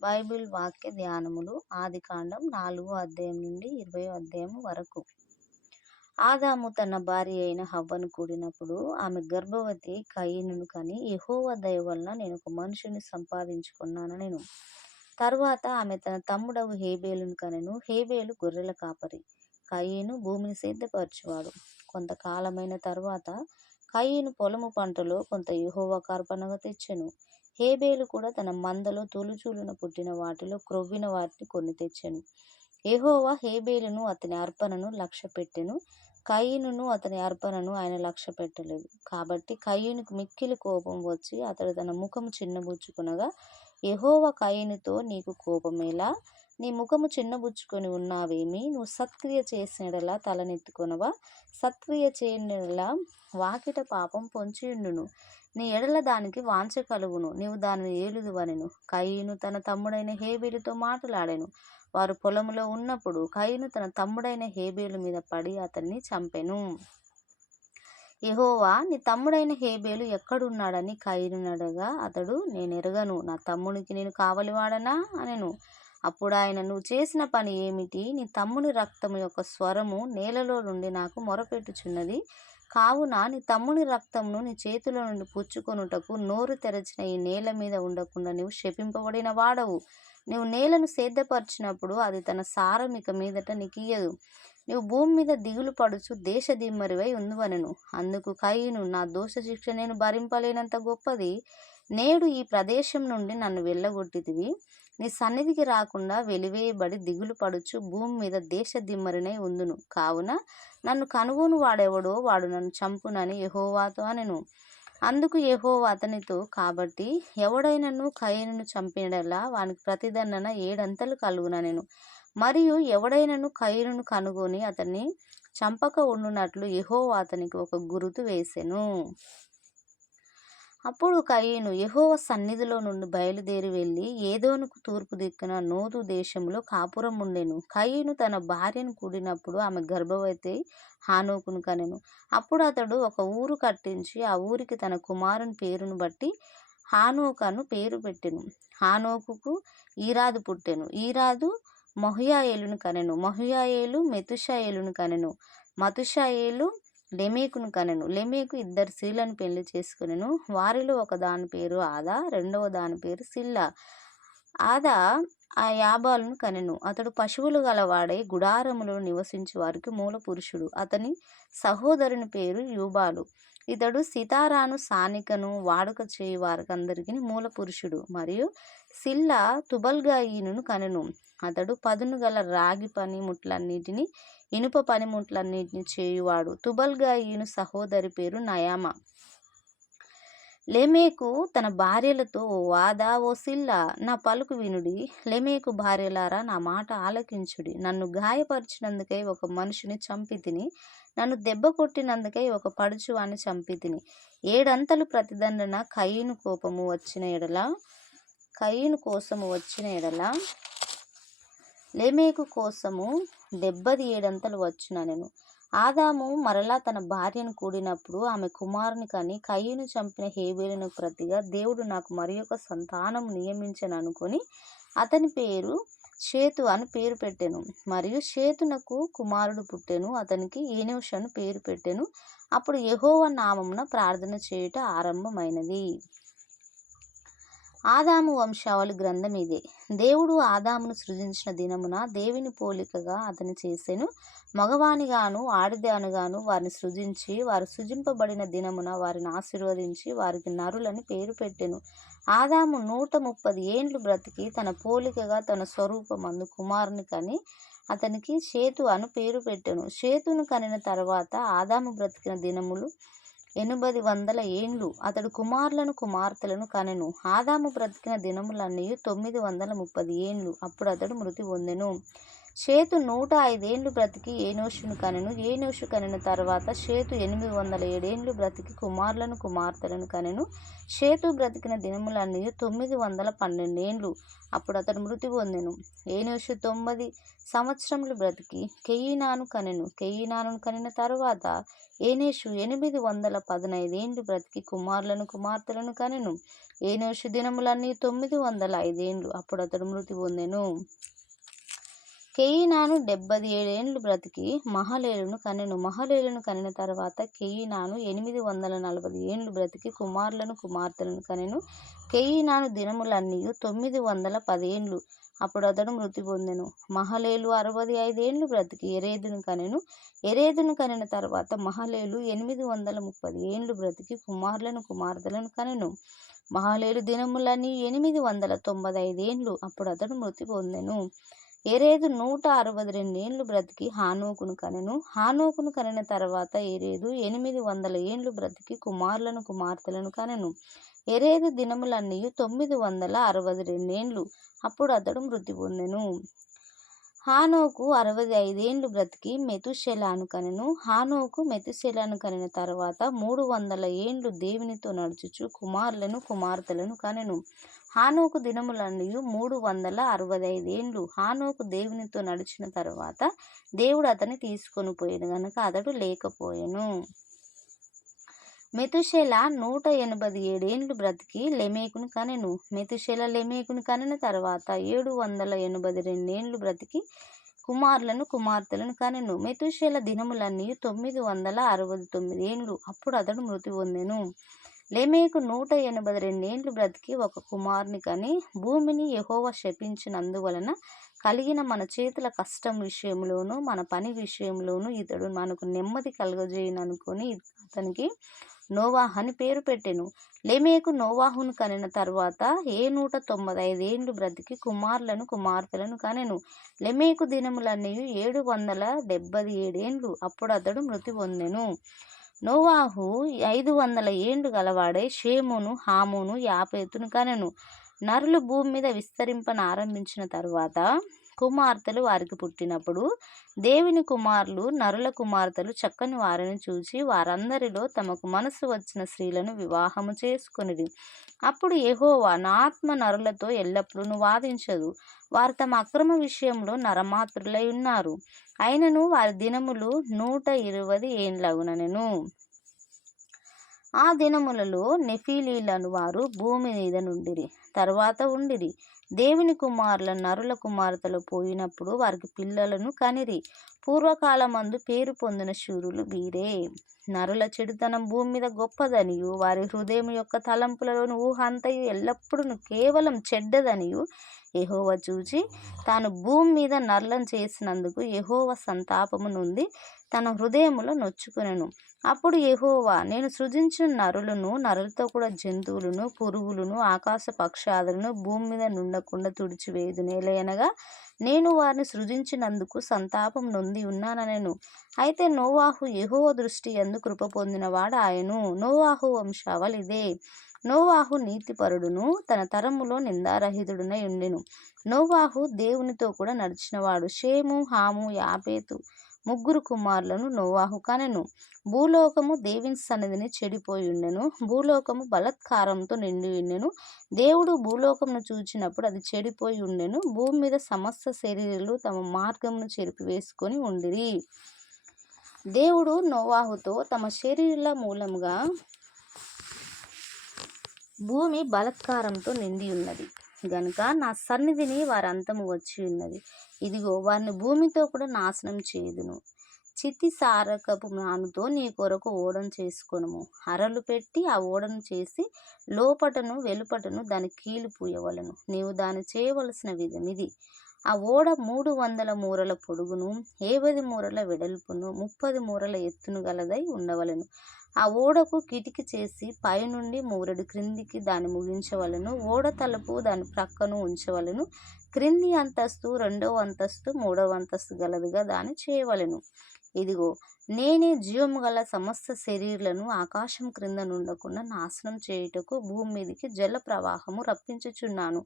Bible వాక్య ధ్యానములు ఆదికాండం 4వ అధ్యాయం నుండి 20వ అధ్యాయం వరకు. ఆదాము తన భార్య అయిన హవ్వను కూడినప్పుడు ఆమె గర్భవతి కయీనును కని, యెహోవా దయ వలన నేను ఒక మనుషుని సంపాదించుకున్నానెను. తరువాత ఆమె తన తమ్ముడగు హేబేలును కనెను. హేబేలు గొర్రెల కాపరి, కయీను భూమిని సిద్ధపరచువాడు. కొంతకాలమైన తరువాత కయీను పొలము పంటలో కొంత యెహోవాకు అర్పణగా తెచ్చెను. హేబేలు కూడా తన మందలో తొలిచూలున పుట్టిన వాటిలో క్రొవ్విన వాటిని కొన్ని తెచ్చెను. యెహోవా హేబేలును అతని అర్పణను లక్ష్యపెట్టెను, కయీనును అతని అర్పణను ఆయన లక్ష్యపెట్టలేదు. కాబట్టి కయీనుకు మిక్కిలి కోపం వచ్చి అతడు తన ముఖము చిన్నబుచ్చుకొనగా, యెహోవా కయీనుతో, నీకు కోపమేలా? నీ ముఖము చిన్నబుచ్చుకొని ఉన్నావేమి? నువ్వు సత్క్రియ చేసిన యెడల తలనెత్తుకొనవా? సత్క్రియ చేయని యెడల వాకిట పాపం పొంచియుండును. నీ ఎడల దానికి వాంఛ కలుగును, నీవు దానిని ఏలుదువనెను. కయీను తన తమ్ముడైన హేబేలుతో మాటలాడెను. వారు పొలములో ఉన్నప్పుడు కయీను తన తమ్ముడైన హేబేలు మీద పడి అతన్ని చంపెను. యెహోవా, నీ తమ్ముడైన హేబేలు ఎక్కడున్నాడని కయీనునడగా, అతడు, నేనెరుగను, నా తమ్మునికి నేను కావలివాడనా అనెను. అప్పుడు ఆయన, నువ్వు చేసిన పని ఏమిటి? నీ తమ్ముని రక్తము యొక్క స్వరము నేలలో నుండి నాకు మొరపెట్టుచున్నది. కావున నీ తమ్ముని రక్తమును నీ చేతిలో నుండి పుచ్చుకొనుటకు నోరు తెరచిన ఈ నేల మీద ఉండకుండా నీవు శపింపబడిన వాడవు. నీవు నేలను సేద్యపరచినప్పుడు అది తన సారం ఇక మీదట నీకియ్యదు. నీవు భూమి మీద దిగులు పడుచు దేశదిమ్మరివై ఉందువనెను. అందుకు కయీను, నా దోషశిక్ష నేను భరింపలేనంత గొప్పది. నేడు ఈ ప్రదేశం నుండి నన్ను వెళ్ళగొట్టితివి. నీ సన్నిధికి రాకుండా వెలివేయబడి దిగులు పడుచు భూమి మీద దేశదిమ్మరినై ఉందును. కావున నన్ను కనుగొను వాడెవడో వాడు నన్ను చంపునని యెహోవాతో అనెను. అందుకు యెహోవా అతనితో, కాబట్టి ఎవడైనను కయీనును చంపినడలా వానికి ప్రతిదండన 7 అంతలు కలుగుననెను. మరియు ఎవడైనను కయీనును కనుగొని అతన్ని చంపక ఉండునట్లు యెహోవా అతనికి ఒక గురుతు వేసెను. అప్పుడు కయీను యెహోవా సన్నిధిలో నుండి బయలుదేరి వెళ్ళి ఏదోనుకు తూర్పు దిక్కున నోదు దేశంలో కాపురం ఉండెను. కయీను తన భార్యను కూడినప్పుడు ఆమె గర్భవతి హానోకును కనెను. అప్పుడు అతడు ఒక ఊరు కట్టించి ఆ ఊరికి తన కుమారుని పేరును బట్టి హానోకు అను పేరు పెట్టెను. హానోకుకు ఈరాదు పుట్టెను. ఈరాదు మహూయాయేలును కనెను. మహూయాయేలు మెతూషాయేలును కనెను. మతూషాయేలు లెమెకును కనెను. లెమెకు 2 స్త్రీలను పెళ్లి చేసుకొనెను. వారిలో ఒక దాని పేరు ఆదా, రెండవ దాని పేరు సిల్లా. ఆదా ఆ యాబాలును కనెను. అతడు పశువులు గలవాడై గుడారములో నివసించు వారికి మూల పురుషుడు. అతని సహోదరుని పేరు యూబాలు. ఇతడు సితారాను సానికను వాడుక చేయు వారికందరికీ మూల పురుషుడు. మరియు సిల్లా తుబల్గాయీనును కనెను. అతడు పదును గల రాగి పనిముట్లన్నిటిని, ఇనుప పనిముట్లన్నిటిని చేయువాడు. తుబల్గాయీను సహోదరి పేరు నయామా. లెమెకు తన భార్యలతో, ఓ ఆదా, ఓ సిల్లా, నా పలుకు వినుడి. లెమెకు భార్యలారా, నా మాట ఆలకించుడి. నన్ను గాయపరిచినందుకై ఒక మనుషుని చంపితిని. నన్ను దెబ్బ కొట్టినందుకై ఒక పడుచువాణ్ణి చంపితిని. 7 అంతలు ప్రతిదండన కయీను కోసము వచ్చిన ఎడల లెమెకు కోసము 77 అంతలు వచ్చుననెను. ఆదాము మరలా తన భార్యను కూడినప్పుడు ఆమె కుమారుని కని, కయీను చంపిన హేబేలునకు ప్రతిగా దేవుడు నాకు మరియొక సంతానము నియమించెననుకొని అతని పేరు షేతు అని పేరు పెట్టెను. మరియు షేతునకు కుమారుడు పుట్టెను. అతనికి ఏనోషు అని పేరు పెట్టెను. అప్పుడు యెహోవా నామమున ప్రార్థన చేయుట ఆరంభమైనది. ఆదాము వంశావళి గ్రంథం ఇదే. దేవుడు ఆదామును సృజించిన దినమున దేవుని పోలికగా అతని చేసెను. మగవానిగాను ఆడదానిగాను వారిని సృజించి, వారు సృజింపబడిన దినమున వారిని ఆశీర్వదించి వారికి నరులని పేరు పెట్టెను. ఆదాము 130 ఏండ్లు బ్రతికి తన పోలికగా తన స్వరూపమందు కుమారుని కని అతనికి షేతు అను పేరు పెట్టెను. షేతును కనిన తరువాత ఆదాము బ్రతికిన దినములు 800 ఏండ్లు. అతడు కుమారులను కుమార్తెలను కనెను. ఆదాము బ్రతికిన దినములన్నీ 930 ఏండ్లు. అప్పుడు అతడు మృతి పొందెను. షేతు 105 ఏండ్లు బ్రతికి ఏనోషును కనెను. ఏనోషు కనిన తర్వాత షేతు 807 ఏండ్లు బ్రతికి కుమారులను కుమార్తెలను కనెను. షేతు బ్రతికిన దినములన్నీ 912 ఏండ్లు. అప్పుడు అతడు మృతి పొందెను. ఏనోషు 90 సంవత్సరములు బ్రతికి కెయీనాను కనెను. కెయీనాను కనిన తరువాత ఏనోషు 815 ఏండ్లు బ్రతికి కుమారులను కుమార్తెలను కనెను. ఏనోషు దినములన్నీ 905 ఏండ్లు. అప్పుడు అతడు మృతి పొందెను. కెయీనాను 77 ఏండ్లు బ్రతికి మహలేలును కనెను. మహలేలును కనిన తర్వాత కెయీనాను 840 ఏండ్లు బ్రతికి కుమారులను కుమార్తెలను కనెను. కెయీనాను దినములన్నీ 910 ఏండ్లు. అప్పుడు అతడు మృతి పొందెను. మహలేలు 65 ఏండ్లు బ్రతికి ఎరేదును కనెను. ఎరేదును కనిన తర్వాత మహలేలు 830 ఏండ్లు బ్రతికి కుమారులను కుమార్తెలను కనెను. మహలేలు దినములన్నీ 895 ఏండ్లు. అప్పుడు అతడు మృతి పొందెను. ఎరేదు 162 ఏండ్లు బ్రతికి హానోకును కనెను. హానోకును కనిన తర్వాత ఎరేదు 800 ఏండ్లు బ్రతికి కుమారులను కుమార్తెలను కనెను. ఎరేదు దినములన్నీ 962 ఏండ్లు. అప్పుడు అతడు మృతి పొందెను. హానోకు 65 ఏండ్లు బ్రతికి మెతుషెలాను కనెను. హానోకు మెతుషెలాను కనిన తర్వాత 300 ఏండ్లు దేవునితో నడుచుచు కుమారులను కుమార్తెలను కనెను. హానోకు దినములన్నీ 365 ఏండ్లు. హానోకు దేవునితో నడిచిన తరువాత దేవుడు అతన్ని తీసుకొని పోయాను గనుక అతడు లేకపోయెను. మెతుషెల 187 ఏండ్లు బ్రతికి లెమేకును కనెను. మెతుషెల లెమేకును కనిన తర్వాత 782 ఏండ్లు బ్రతికి కుమారులను కుమార్తెలను కనెను. మెతుషెల దినములన్నీ 969 ఏండ్లు. అప్పుడు అతడు మృతి పొందెను. లెమేకు 182 ఏండ్లు బ్రతికి ఒక కుమారుని కని భూమిని యెహోవా శపించినందువలన కలిగిన మన చేతుల కష్టం విషయంలోను మన పని విషయంలోను ఇతడు మనకు నెమ్మది కలుగజేయుననుకొని అతనికి నోవాహు అని పేరు పెట్టెను. లెమేకు నోవాహును కనిన తర్వాత 195 ఏండ్లు బ్రతికి కుమారులను కుమార్తెలను కనెను. లెమేకు దినములన్నీ 777 ఏండ్లు. అప్పుడు అతడు మృతి పొందెను. నోవాహు 500 ఏండ్లు గలవాడై షేమును హామును యాపేతును కనెను. నరులు భూమి మీద విస్తరింపనారంభించిన తరువాత కుమార్తెలు వారికి పుట్టినప్పుడు దేవుని కుమారులు నరుల కుమార్తెలు చక్కని వారిని చూచి వారందరిలో తమకు మనసు వచ్చిన స్త్రీలను వివాహము చేసుకొనిరి. అప్పుడు యెహోవా నా ఆత్మ నరులతో ఎల్లప్పుడూ వాదించదు. వారు తమ అక్రమ విషయంలో నరమాత్రులై ఉన్నారు. అయినను వారి దినములు 120 ఏండ్లగునెను. ఆ దినములలో నెఫీలీలను వారు భూమి మీద నుండిరి. తర్వాత ఉండిరి. దేవుని కుమారుల నరుల కుమార్తెలు పోయినప్పుడు వారికి పిల్లలను కనిరి. పూర్వకాలమందు పేరు పొందిన శూరులు వీరే. నరుల చెడుతనం భూమి మీద గొప్పదనియు వారి హృదయం యొక్క తలంపులలోని ఊహ అంతయు ఎల్లప్పుడూ కేవలం చెడ్డదనియు యెహోవా చూచి తాను భూమి మీద నరులను చేసినందుకు యెహోవా సంతాపము నుండి తన హృదయములో నొచ్చుకొనెను. అప్పుడు యెహోవా నేను సృజించిన నరులను నరులతో కూడా జంతువులను పురుగులను ఆకాశ పక్షాదులను భూమి మీద నుండకుండా తుడిచివేయుదును. ఎలయనగా నేను వారిని సృజించినందుకు సంతాపం నొంది ఉన్నానెను. అయితే నోవాహు యెహోవా దృష్టి యందు కృప పొందినవాడు ఆయను. నోవాహు వంశావళి ఇదే. నోవాహు నీతిపరుడును తన తరములో నిందారహితుడునై ఉండెను. నోవాహు దేవునితో కూడా నడిచినవాడు. షేము హాము యాపేతు ముగ్గురు కుమారులను నోవాహు కనెను. భూలోకము దేవుని సన్నిధిని చెడిపోయి ఉండెను. భూలోకము బలాత్కారంతో నిండి ఉండెను. దేవుడు భూలోకమును చూచినప్పుడు అది చెడిపోయి ఉండెను. భూమి మీద సమస్త శరీరులు తమ మార్గమును చెరిపివేసుకొని ఉండిరి. దేవుడు నోవాహుతో తమ శరీరుల మూలముగా భూమి బలాత్కారంతో నిండి ఉన్నది గనుక నా సన్నిధిని వారి అంతము వచ్చి ఉన్నది. ఇదిగో వారిని భూమితో కూడా నాశనం చేయుదును. చితి సారకపు నానుతో నీ కొరకు ఓడను చేసుకొనుము. అరలు పెట్టి ఆ ఓడను చేసి లోపటను వెలుపటను దాని కీలు పూయవలను. నీవు దాన్ని చేయవలసిన విధమిది. ఆ ఓడ 300 మూరల పొడుగును 50 మూరల వెడల్పును 30 మూరల ఎత్తును గలదై ఉండవలను. ఆ ఓడకు కిటికీ చేసి పైనుండి మూరెడు క్రిందికి దాన్ని ముగించవలను. ఓడ తలుపు దాని ప్రక్కను ఉంచవలను. క్రింది అంతస్తు 2వ అంతస్తు 3వ అంతస్తు గలదిగా దాన్ని చేయవలెను. ఇదిగో నేనే జీవము గల సమస్త శరీరులను ఆకాశం క్రింద నుండకుండా నాశనం చేయుటకు భూమి మీదికి జల ప్రవాహము రప్పించుచున్నాను.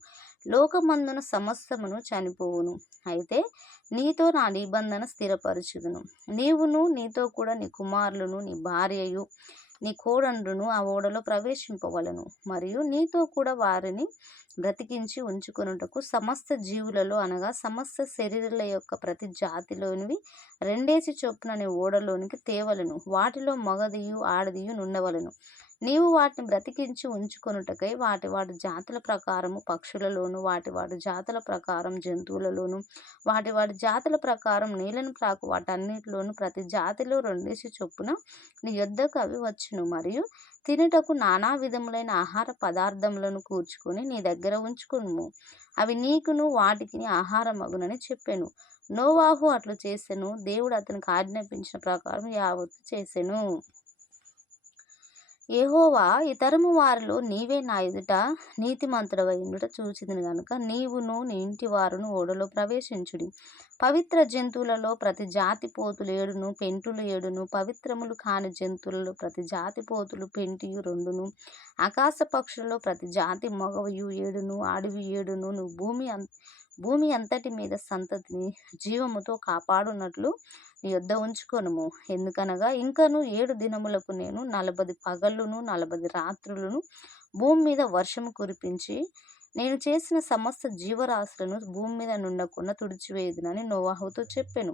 లోకమందున సమస్తమును చనిపోవును. అయితే నీతో నా నిబంధన స్థిరపరచుదును. నీవును నీతో కూడా నీ కుమారులను నీ భార్యయు నీ కోడండ్రును ఆ ఓడలో ప్రవేశింపవలను. మరియు నీతో కూడా వారిని బ్రతికించి ఉంచుకొనుటకు సమస్త జీవులలో అనగా సమస్త శరీరుల యొక్క ప్రతి జాతిలోనివి రెండేసి చొప్పున నీ ఓడలోనికి తేవలను. వాటిలో మగదియు ఆడదియు నుండవలను. నీవు వాటిని బ్రతికించి ఉంచుకొనుటకై వాటి జాతుల ప్రకారము పక్షులలోను, వాటి జాతుల ప్రకారం జంతువులలోను, వాటి జాతుల ప్రకారం నీళ్లను ప్రాకు వాటన్నిటిలోను ప్రతి జాతిలో రెండేసి చొప్పున నీ యొద్దకు అవి వచ్చును. మరియు తినుటకు నానా విధములైన ఆహార పదార్థములను కూర్చుకొని నీ దగ్గర ఉంచుకునుము. అవి నీకును వాటికిని ఆహారమగునని చెప్పెను. నోవాహు అట్లు చేసెను. దేవుడు అతనికి ఆజ్ఞాపించిన ప్రకారం యావత్తు చేసెను. యెహోవా ఈ తరము వారిలో నీవే నా ఎదుట నీతిమంతుడవై ఉండుట చూచితిని గనుక నీవును నీ ఇంటి వారును ఓడలో ప్రవేశించుడి. పవిత్ర జంతువులలో ప్రతి జాతి పోతులు 7ను, పెంటులు 7ను, పవిత్రములు కాని జంతువులలో ప్రతి జాతి పోతులు పెంటియు 2ను, ఆకాశ పక్షులలో ప్రతి జాతి మగవియు 7ను, ఆడివి 7ను నువ్వు భూమి అంతటి మీద సంతతిని జీవముతో కాపాడునట్లు నీ యొద్ద ఉంచుకొనుము. ఎందుకనగా ఇంకను 7 దినములకు నేను 40 పగళ్ళును 40 రాత్రులను భూమి మీద వర్షము కురిపించి నేను చేసిన సమస్త జీవరాశులను భూమి మీద నుండకుండా తుడిచివేయుదునని నోవాహుతో చెప్పెను.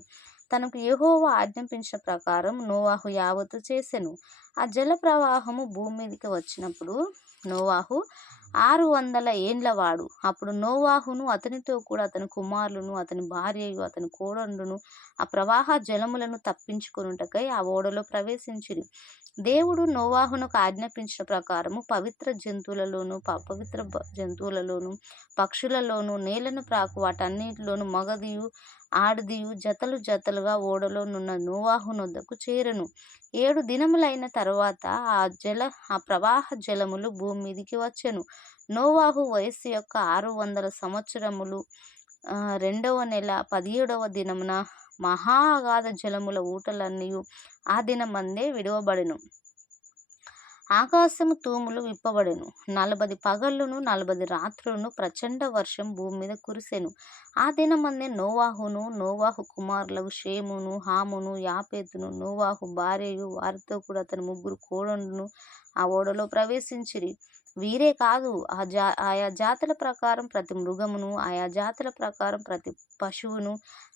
తనకు యెహోవా ఆజ్ఞాపించిన ప్రకారం నోవాహు యావత్తు చేసెను. ఆ జల ప్రవాహము భూమి మీదకి వచ్చినప్పుడు నోవాహు 600 ఏండ్లవాడు. అప్పుడు నోవాహును అతనితో కూడా అతని కుమారులను అతని భార్యయు అతని కోడండును ఆ ప్రవాహ జలములను తప్పించుకొనుటకై ఆ ఓడలో ప్రవేశించిరి. దేవుడు నోవాహునకు ఆజ్ఞాపించిన ప్రకారము పవిత్ర జంతువులలోను అపవిత్ర జంతువులలోను పక్షులలోను నేలను ప్రాకు వాటన్నిటిలోను మగదియు ఆడదియు జతలు జతలుగా ఓడలో నున్న నోవాహు నొద్దకు చేరెను. 7 దినములైన తరువాత ఆ ప్రవాహ జలములు భూమి మీదికి వచ్చెను. నోవాహు వయస్సు యొక్క 600 సంవత్సరములు 2వ నెల 17వ దినమున మహా అగాధ జలముల ఊటలన్నీయు ఆ దినమందే విడువబడెను. ఆకాశము తూములు విప్పబడెను. 40 పగళ్ళును 40 రాత్రులను ప్రచండ వర్షం భూమి మీద కురిసెను. ఆ దినమందే నోవాహును నోవాహు కుమారులకు షేమును హామును యాపేతును నోవాహు భార్యయు వారితో కూడా అతని 3 కోడండ్రును ఆ ఓడలో ప్రవేశించిరి. వీరే కాదు, ఆయా జాతుల ప్రకారం ప్రతి మృగమును, ఆయా జాతుల ప్రకారం ప్రతి పశువును,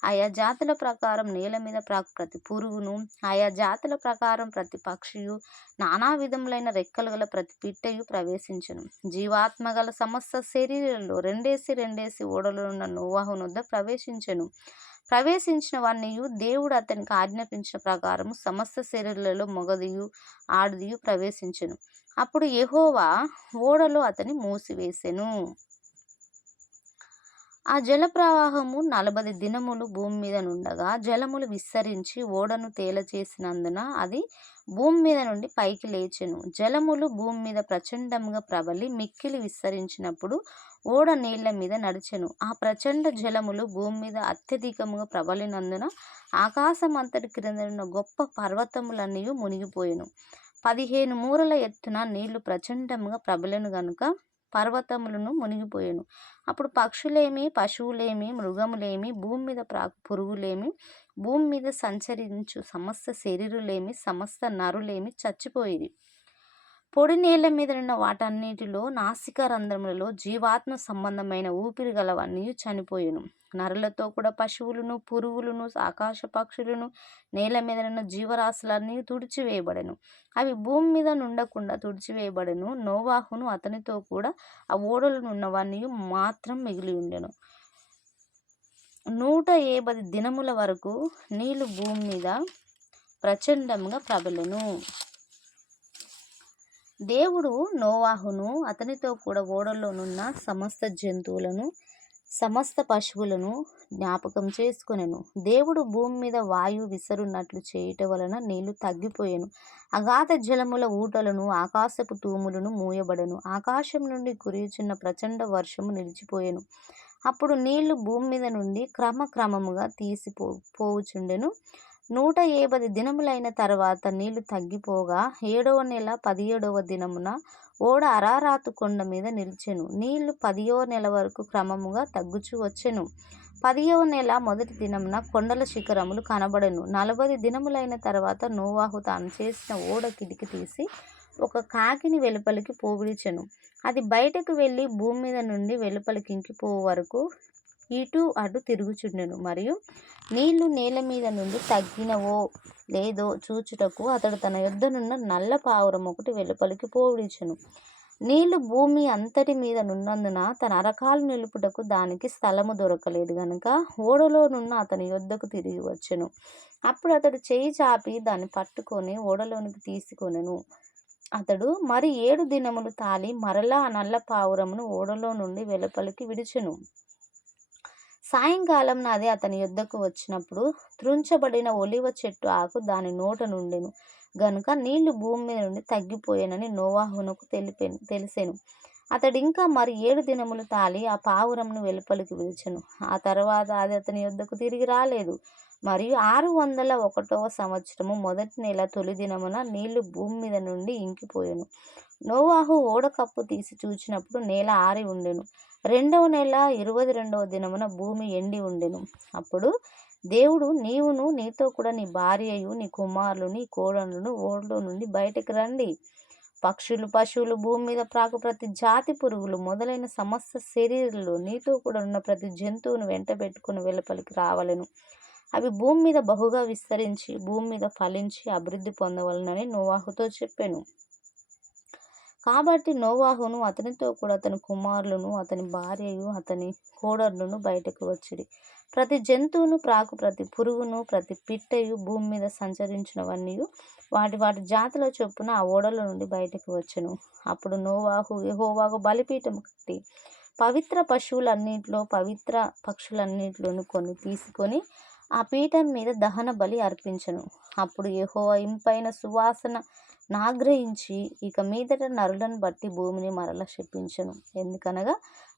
ఆయా జాతుల ప్రకారం నేల మీద ప్రాకు ప్రతి పురుగును, ఆయా జాతుల ప్రకారం ప్రతి పక్షియు, నానా విధములైన రెక్కలు గల ప్రతి పిట్టయు ప్రవేశించెను. జీవాత్మ గల సమస్త శరీరంలో రెండేసి ఓడలో ఉన్న నోవాహు నొద్ద ప్రవేశించెను. ప్రవేశించినవన్నీయు దేవుడు అతనికి ఆజ్ఞాపించిన ప్రకారము సమస్త శరీరులలో మగదియు ఆడదియు ప్రవేశించెను. అప్పుడు యెహోవా ఓడలో అతని మూసివేసెను. ఆ జల ప్రవాహము 40 దినములు భూమి మీద నుండగా జలములు విస్తరించి ఓడను తేలచేసినందున అది భూమి మీద నుండి పైకి లేచెను. జలములు భూమి మీద ప్రచండముగా ప్రబలి మిక్కిలి విస్తరించినప్పుడు ఓడ నీళ్ల మీద నడిచెను. ఆ ప్రచండ జలములు భూమి మీద అత్యధికముగా ప్రబలినందున ఆకాశమంతటి క్రిందనున్న గొప్ప పర్వతములన్నీ మునిగిపోయెను. 15 మూరల ఎత్తున నీళ్లు ప్రచండముగా ప్రబలెను గనుక పర్వతములను మునిగిపోయెను. అప్పుడు పక్షులేమి, పశువులేమి, మృగములేమి, భూమి మీద ప్రాకు పురుగులేమి, భూమి మీద సంచరించు సమస్త శరీరులేమి, సమస్త నరులేమి చచ్చిపోయిరి. పొడి నేల మీదనున్న వాటన్నిటిలో నాసికా రంధ్రములలో జీవాత్మ సంబంధమైన ఊపిరి గలవన్నీ చనిపోయెను. నరులతో కూడా పశువులను, పురుగులను, ఆకాశ పక్షులను, నేల మీదనున్న జీవరాశులన్నీ తుడిచివేయబడెను. అవి భూమి మీద నుండకుండా తుడిచివేయబడెను. నోవాహును అతనితో కూడా ఆ ఓడలో నున్నవన్నీ మాత్రం మిగిలి ఉండెను. 180 దినముల వరకు నీళ్లు భూమి మీద ప్రచండముగా ప్రబలెను. దేవుడు నోవాహును అతనితో కూడా ఓడలోనున్న సమస్త జంతువులను సమస్త పశువులను జ్ఞాపకం చేసుకొనెను. దేవుడు భూమి మీద వాయువు విసరునట్లు చేయుట వలన నీళ్లు తగ్గిపోయెను. అగాధ జలముల ఊటలను ఆకాశపు తూములను మూయబడెను. ఆకాశం నుండి కురియుచున్న ప్రచండ వర్షము నిలిచిపోయెను. అప్పుడు నీళ్లు భూమి మీద నుండి క్రమక్రమముగా పోవుచుండెను. 150 దినములైన తర్వాత నీళ్లు తగ్గిపోగా 7వ నెల 17వ దినమున ఓడ అరారాతు కొండ మీద నిలిచెను. నీళ్లు 10వ నెల వరకు క్రమముగా తగ్గుచూ వచ్చెను. 10వ నెల మొదటి దినమున కొండల శిఖరములు కనబడెను. 40 దినములైన తర్వాత నోవాహు తాను చేసిన ఓడ కిటికీ తీసి ఒక కాకిని వెలుపలికి పోవిడిచెను. అది బయటకు వెళ్ళి భూమి మీద నుండి వెలుపలికి ఇంకిపోవు వరకు ఇటు అటు తిరుగుచుండెను. మరియు నీళ్లు నేల మీద నుండి తగ్గినవో లేదో చూచుటకు అతడు తన యొద్దనున్న నల్ల పావురం ఒకటి వెలుపలికి పోవిడిచెను. నీళ్లు భూమి అంతటి మీద నున్నందున తన అరకాలు నిలుపుటకు దానికి స్థలము దొరకలేదు గనుక ఓడలోనున్న అతని యొద్దకు తిరిగి వచ్చెను. అప్పుడు అతడు చేయి చాపి దాన్ని పట్టుకొని ఓడలోనికి తీసుకొనెను. అతడు మరి 7 దినములు తాలి మరలా ఆ నల్ల పావురమును ఓడలో నుండి వెలుపలికి విడిచెను. సాయంకాలం అది అతని యొద్దకు వచ్చినప్పుడు త్రుంచబడిన ఒలివ చెట్టు ఆకు దాని నోట నుండెను గనుక నీళ్లు భూమి మీద నుండి తగ్గిపోయానని నోవాహునకు తెలిసెను. అతడింకా మరి 7 దినములు తాలి ఆ పావురమును వెలుపలికి విడిచెను. ఆ తర్వాత అది అతని యొద్దకు తిరిగి రాలేదు. మరియు 601వ సంవత్సరము మొదటి నెల తొలి దినమున నీళ్లు భూమి మీద నుండి ఇంకిపోయెను. నోవాహు ఓడ కప్పు తీసి చూచినప్పుడు నేల ఆరి ఉండెను. 2వ నెల 22వ దినమున భూమి ఎండి ఉండెను. అప్పుడు దేవుడు, నీవును నీతో కూడా నీ భార్యయు నీ కుమారులు నీ కోడళ్ళను ఓడలో నుండి బయటకు రండి. పక్షులు, పశువులు, భూమి మీద ప్రాకు ప్రతి జాతి పురుగులు మొదలైన సమస్త శరీరంలో నీతో కూడా ఉన్న ప్రతి జంతువును వెంటబెట్టుకుని వెలుపలికి రావలెను. అవి భూమి మీద బహుగా విస్తరించి భూమి మీద ఫలించి అభివృద్ధి పొందవలనని నోవాహుతో చెప్పెను. కాబట్టి నోవాహును అతనితో కూడా అతని కుమారులను అతని భార్యయు అతని కోడళ్ళను బయటకు వచ్చిరి. ప్రతి జంతువును ప్రాకు ప్రతి పురుగును ప్రతి పిట్టయు భూమి మీద సంచరించినవన్నీ వాటి వాటి జాతుల చొప్పున ఆ ఓడల నుండి బయటకు వచ్చెను. అప్పుడు నోవాహు యెహోవాకు బలిపీఠం కట్టి పవిత్ర పశువులన్నింటిలో పవిత్ర పక్షులన్నింటిలోను కొన్ని తీసుకొని ఆ పీఠం మీద దహన బలి అర్పించెను. అప్పుడు యెహోవా ఇంపైన సువాసన నాగ్రహించి ఇక మీదట నరులను బట్టి భూమిని మరల శపించెను. ఎందుకనగా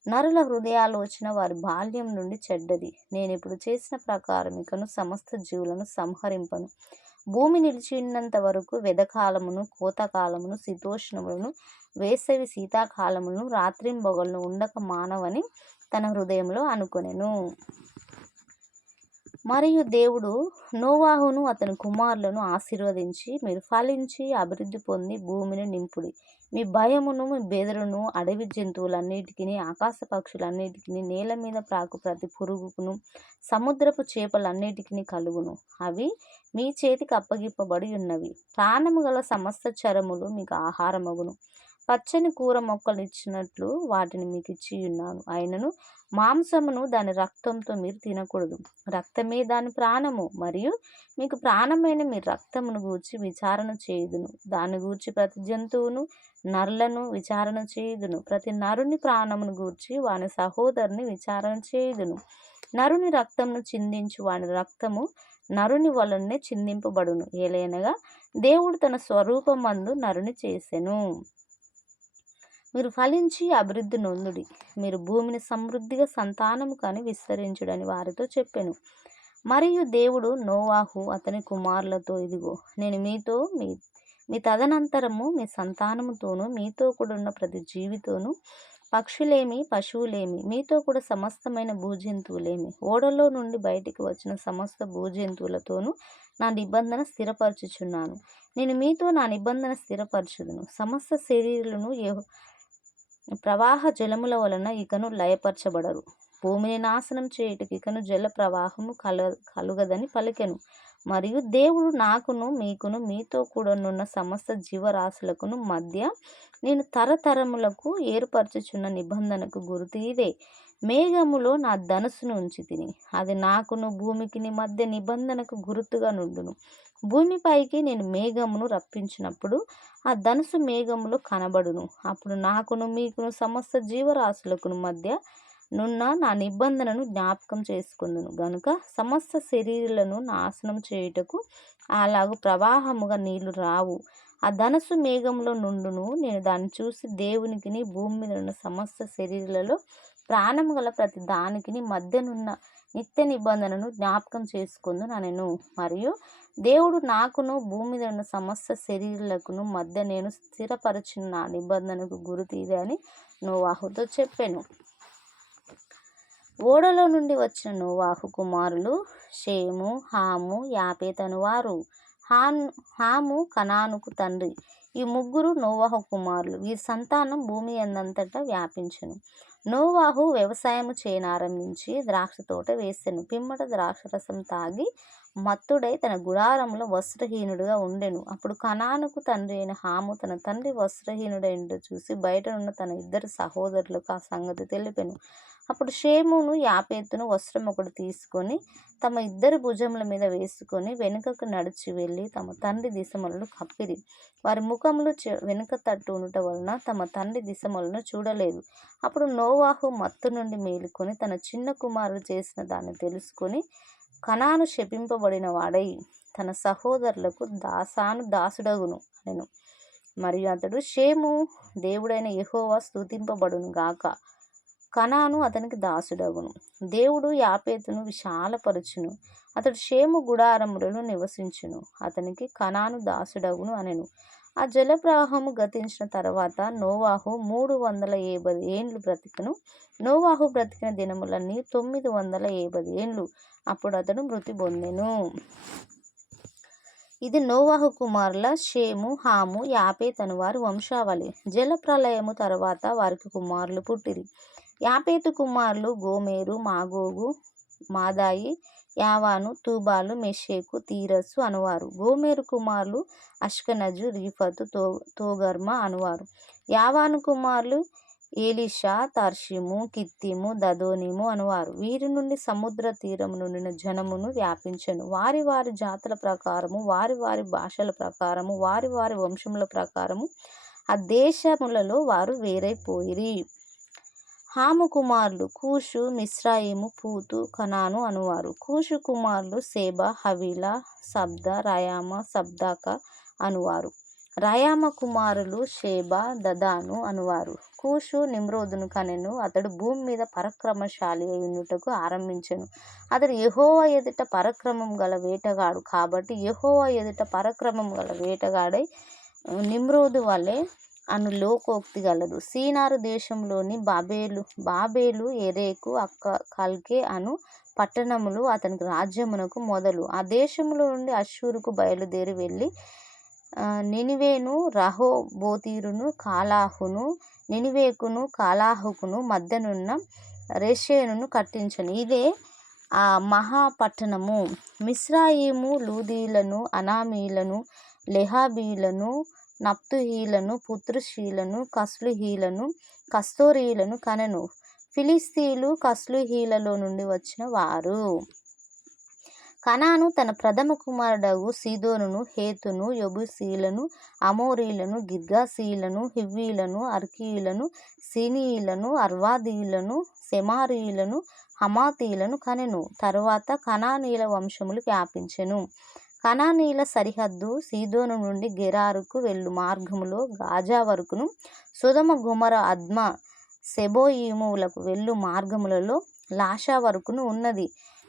నరుల హృదయాలోచన వారి బాల్యం నుండి చెడ్డది. నేనిప్పుడు చేసిన ప్రకారం ఇకను సమస్త జీవులను సంహరింపను. భూమి నిలిచినంత వరకు వెదకాలమును కోతకాలమును శీతోష్ణములను వేసవి శీతాకాలములను రాత్రింబగళ్ళను ఉండక మానవని తన హృదయంలో అనుకొనెను. మరియు దేవుడు నోవాహును అతని కుమారులను ఆశీర్వదించి, మీరు ఫలించి అభివృద్ధి పొంది భూమిని నింపుడి. మీ భయమును మీ బెదరును అడవి జంతువులన్నిటికీ ఆకాశ పక్షులన్నిటికీ నేల మీద ప్రాకు ప్రతి పురుగుకును సముద్రపు చేపలన్నిటికీ కలుగును. అవి మీ చేతికి అప్పగింపబడి ఉన్నవి. ప్రాణము గల సమస్త చరములు మీకు ఆహారమగును. పచ్చని కూర మొక్కలు ఇచ్చినట్లు వాటిని మీకు ఇచ్చి ఉన్నాను. అయినను మాంసమును దాని రక్తంతో మీరు తినకూడదు. రక్తమే దాని ప్రాణము. మరియు మీకు ప్రాణమైన మీ రక్తమును గూర్చి విచారణ చేయుదును. దాన్ని గూర్చి ప్రతి జంతువును నరులను విచారణ చేయుదును. ప్రతి నరుని ప్రాణమును గూర్చి వాని సహోదరుని విచారణ చేయుదును. నరుని రక్తమును చిందించు వాని రక్తము నరుని వలనే చిందింపబడును. ఏలైనగా దేవుడు తన స్వరూపమందు నరుని చేసెను. మీరు ఫలించి అభివృద్ధి నొందుడి. మీరు భూమిని సమృద్ధిగా సంతానము కని విస్తరించుడని వారితో చెప్పెను. మరియు దేవుడు నోవాహు అతని కుమారులతో, ఇదిగో నేను మీతో మీ తదనంతరము మీ సంతానముతోనూ మీతో కూడా ఉన్న ప్రతి జీవితోనూ పక్షులేమి పశువులేమి మీతో కూడా సమస్తమైన భూజంతువులేమి ఓడలో నుండి బయటికి వచ్చిన సమస్త భూజంతువులతోనూ నా నిబంధన స్థిరపరచుచున్నాను. నేను మీతో నా నిబంధన స్థిరపరచుదును. సమస్త శరీరులను ప్రవాహ జలముల వలన ఇకను లయపరచబడరు. భూమిని నాశనం చేయుటకు ఇకను జల ప్రవాహము కలుగదని పలికెను. మరియు దేవుడు నాకును మీకును మీతో కూడా నున్న సమస్త జీవరాశులకును మధ్య నేను తరతరములకు ఏర్పరచుచున్న నిబంధనకు గుర్తు ఇదే. మేఘములో నా ధనుసును ఉంచితిని. అది నాకును భూమికిని మధ్య నిబంధనకు గుర్తుగా నుండును. భూమిపైకి నేను మేఘమును రప్పించినప్పుడు ఆ ధనుసు మేఘములో కనబడును. అప్పుడు నాకును మీకును సమస్త జీవరాశులకును మధ్య నున్న నా నిబంధనను జ్ఞాపకం చేసుకుందును గనుక సమస్త శరీరులను నాశనం చేయుటకు అలాగు ప్రవాహముగా నీళ్లు రావు. ఆ ధనుసు మేఘంలో నుండును. నేను దాన్ని చూసి దేవునికిని భూమి మీద ఉన్న సమస్త శరీరులలో ప్రాణము గల ప్రతి దానికిని మధ్యనున్న నిత్య నిబంధనను జ్ఞాపకం చేసుకొందుననెను. మరియు దేవుడు నాకును భూమి మీద ఉన్న సమస్త శరీరులకును మధ్య నేను స్థిరపరచిన నా నిబంధనకు గుర్తు ఇదే అని నోవాహుతో చెప్పెను. ఓడలో నుండి వచ్చిన నోవాహు కుమారులు షేము, హాము, యాపేతు అనువారు. హాము కనానుకు తండ్రి. ఈ ముగ్గురు నోవాహు కుమారులు. వీరి సంతానం భూమి అందంతటా వ్యాపించెను. నోవాహు వ్యవసాయము చేయనారంభించి ద్రాక్ష తోట వేసెను. పిమ్మట ద్రాక్షరసం తాగి మత్తుడై తన గుడారంలో వస్త్రహీనుడుగా ఉండెను. అప్పుడు కనానుకు తండ్రి అయిన హాము తన తండ్రి వస్త్రహీనుడైనట్టు చూసి బయటనున్న తన ఇద్దరు సహోదరులకు ఆ సంగతి తెలిపెను. అప్పుడు షేమును యాపేతును వస్త్రం ఒకటి తీసుకొని తమ ఇద్దరి భుజముల మీద వేసుకొని వెనుకకు నడిచి వెళ్ళి తమ తండ్రి దిశమలను కప్పిరి. వారి ముఖములు వెనుక తట్టు ఉండటం వలన తమ తండ్రి దిశమలను చూడలేదు. అప్పుడు నోవాహు మత్తు నుండి మేలుకొని తన చిన్న కుమారుడు చేసిన దాన్ని తెలుసుకొని కనాను శపింపబడిన వాడై తన సహోదరులకు దాసుడగును అనెను. మరియు అతడు షేము దేవుడైన యెహోవా స్తుతింపబడును గాక, కనాను అతనికి దాసుడగును. దేవుడు యాపేతును విశాలపరచును, అతడు షేము గుడారములలో నివసించును, అతనికి కనాను దాసుడగును అనెను. ఆ జలప్రవాహము గతించిన తర్వాత నోవాహు 350 ఏండ్లు బ్రతికెను. నోవాహు బ్రతికిన దినములన్నీ 950 ఏండ్లు. అప్పుడు అతడు మృతి పొందెను. ఇది నోవాహు కుమారుల షేము, హాము, యాపేతు అనువారి వంశావళి. జలప్రళయము తర్వాత వారికి కుమారులు పుట్టిరి. యాపేతు కుమారులు గోమెరు, మాగోగు, మాదాయి, యావాను, తూబాలు, మెషేకు, తీరసు అనువారు. గోమెరు కుమారులు అష్కనజు, రీఫతు, తోగర్మ అనువారు. యావాను కుమారులు ఏలీషా, తర్షిము, కిత్తిము, దదోనిము అనువారు. వీరి నుండి సముద్ర తీరము నుండిన జనమును వ్యాపించెను. వారి వారి జాతుల ప్రకారము, వారి వారి భాషల ప్రకారము, వారి వారి వంశముల ప్రకారము ఆ దేశములలో వారు వేరైపోయిరి. హాము కుమారులు కూషు, మిస్రాయిము, పూతు, కనాను అనువారు. కూషు కుమారులు సేబా, హవీలా, సబ్దా, రయామ, సబ్దాక అనువారు. రయామ కుమారులు షేబా, దదాను అనువారు. కూషు నిమ్రోదును కనెను. అతడు భూమి మీద పరాక్రమశాలి అయ్యుండుటకు ఆరంభించెను. అతడు యెహోవా ఎదుట పరాక్రమం గల వేటగాడు కాబట్టి యెహోవా ఎదుట పరాక్రమం గల వేటగాడై నిమ్రోదు వలె అను లోకోక్తి గలదు. సీనారు దేశంలోని బాబేలు, ఎరేకు, కల్కే అను పట్టణములు అతనికి రాజ్యమునకు మొదలు. ఆ దేశములో నుండి అష్షూరుకు బయలుదేరి వెళ్ళి నినివేను, రహోబోతీరును, కాలాహును, నినివేకును కాలాహుకును మధ్యనున్న రెషేనును కట్టించెను. ఇదే ఆ మహాపట్టణము. మిస్రాయిము లూదీలను, అనామీలను, లెహాబీలను, నప్తుహీలను, పుత్రుషీలను, కస్లుహీలను, కస్తోరీలను కనెను. ఫిలిస్తీయులు కస్లుహీలలో నుండి వచ్చిన వారు. కనాను తన ప్రథమ కుమారుడగు సీదోనును, హేతును, యెబూసీయులను, అమోరీలను, గిర్గాసీయులను, హివ్వీలను, అర్కీయులను, సీనీయులను, అర్వాదీయులను, సెమారీయులను, హమాతీయులను కనెను. తరువాత కనానీయుల వంశములు వ్యాపించెను. కనానీయుల సరిహద్దు సీదోను నుండి గెరారుకు వెళ్ళు మార్గములో గాజా వరకును, సొదొమ, గొమొర, అద్మా, సెబోయీములకు వెళ్ళు మార్గములలో లాషా వరకును ఉన్నది.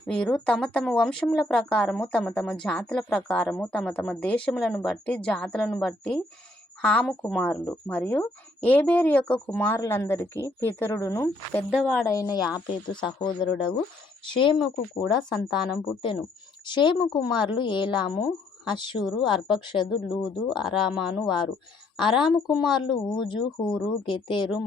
వీరు తమ తమ వంశముల ప్రకారము, తమ తమ జాతుల ప్రకారము, తమ తమ దేశములను బట్టి, జాతులను బట్టి హాము కుమారులు. మరియు ఏబేరు యొక్క కుమారులందరికీ పితరుడును పెద్దవాడైన యాపేతు సహోదరుడగు షేముకు కూడా సంతానం పుట్టెను. షేము కుమారులు ఏలాము, అష్షూరు, అర్పక్షదు, లూదు, అరామాను వారు. అరాము కుమారులు ఊజు, హూరు, గెతెరు,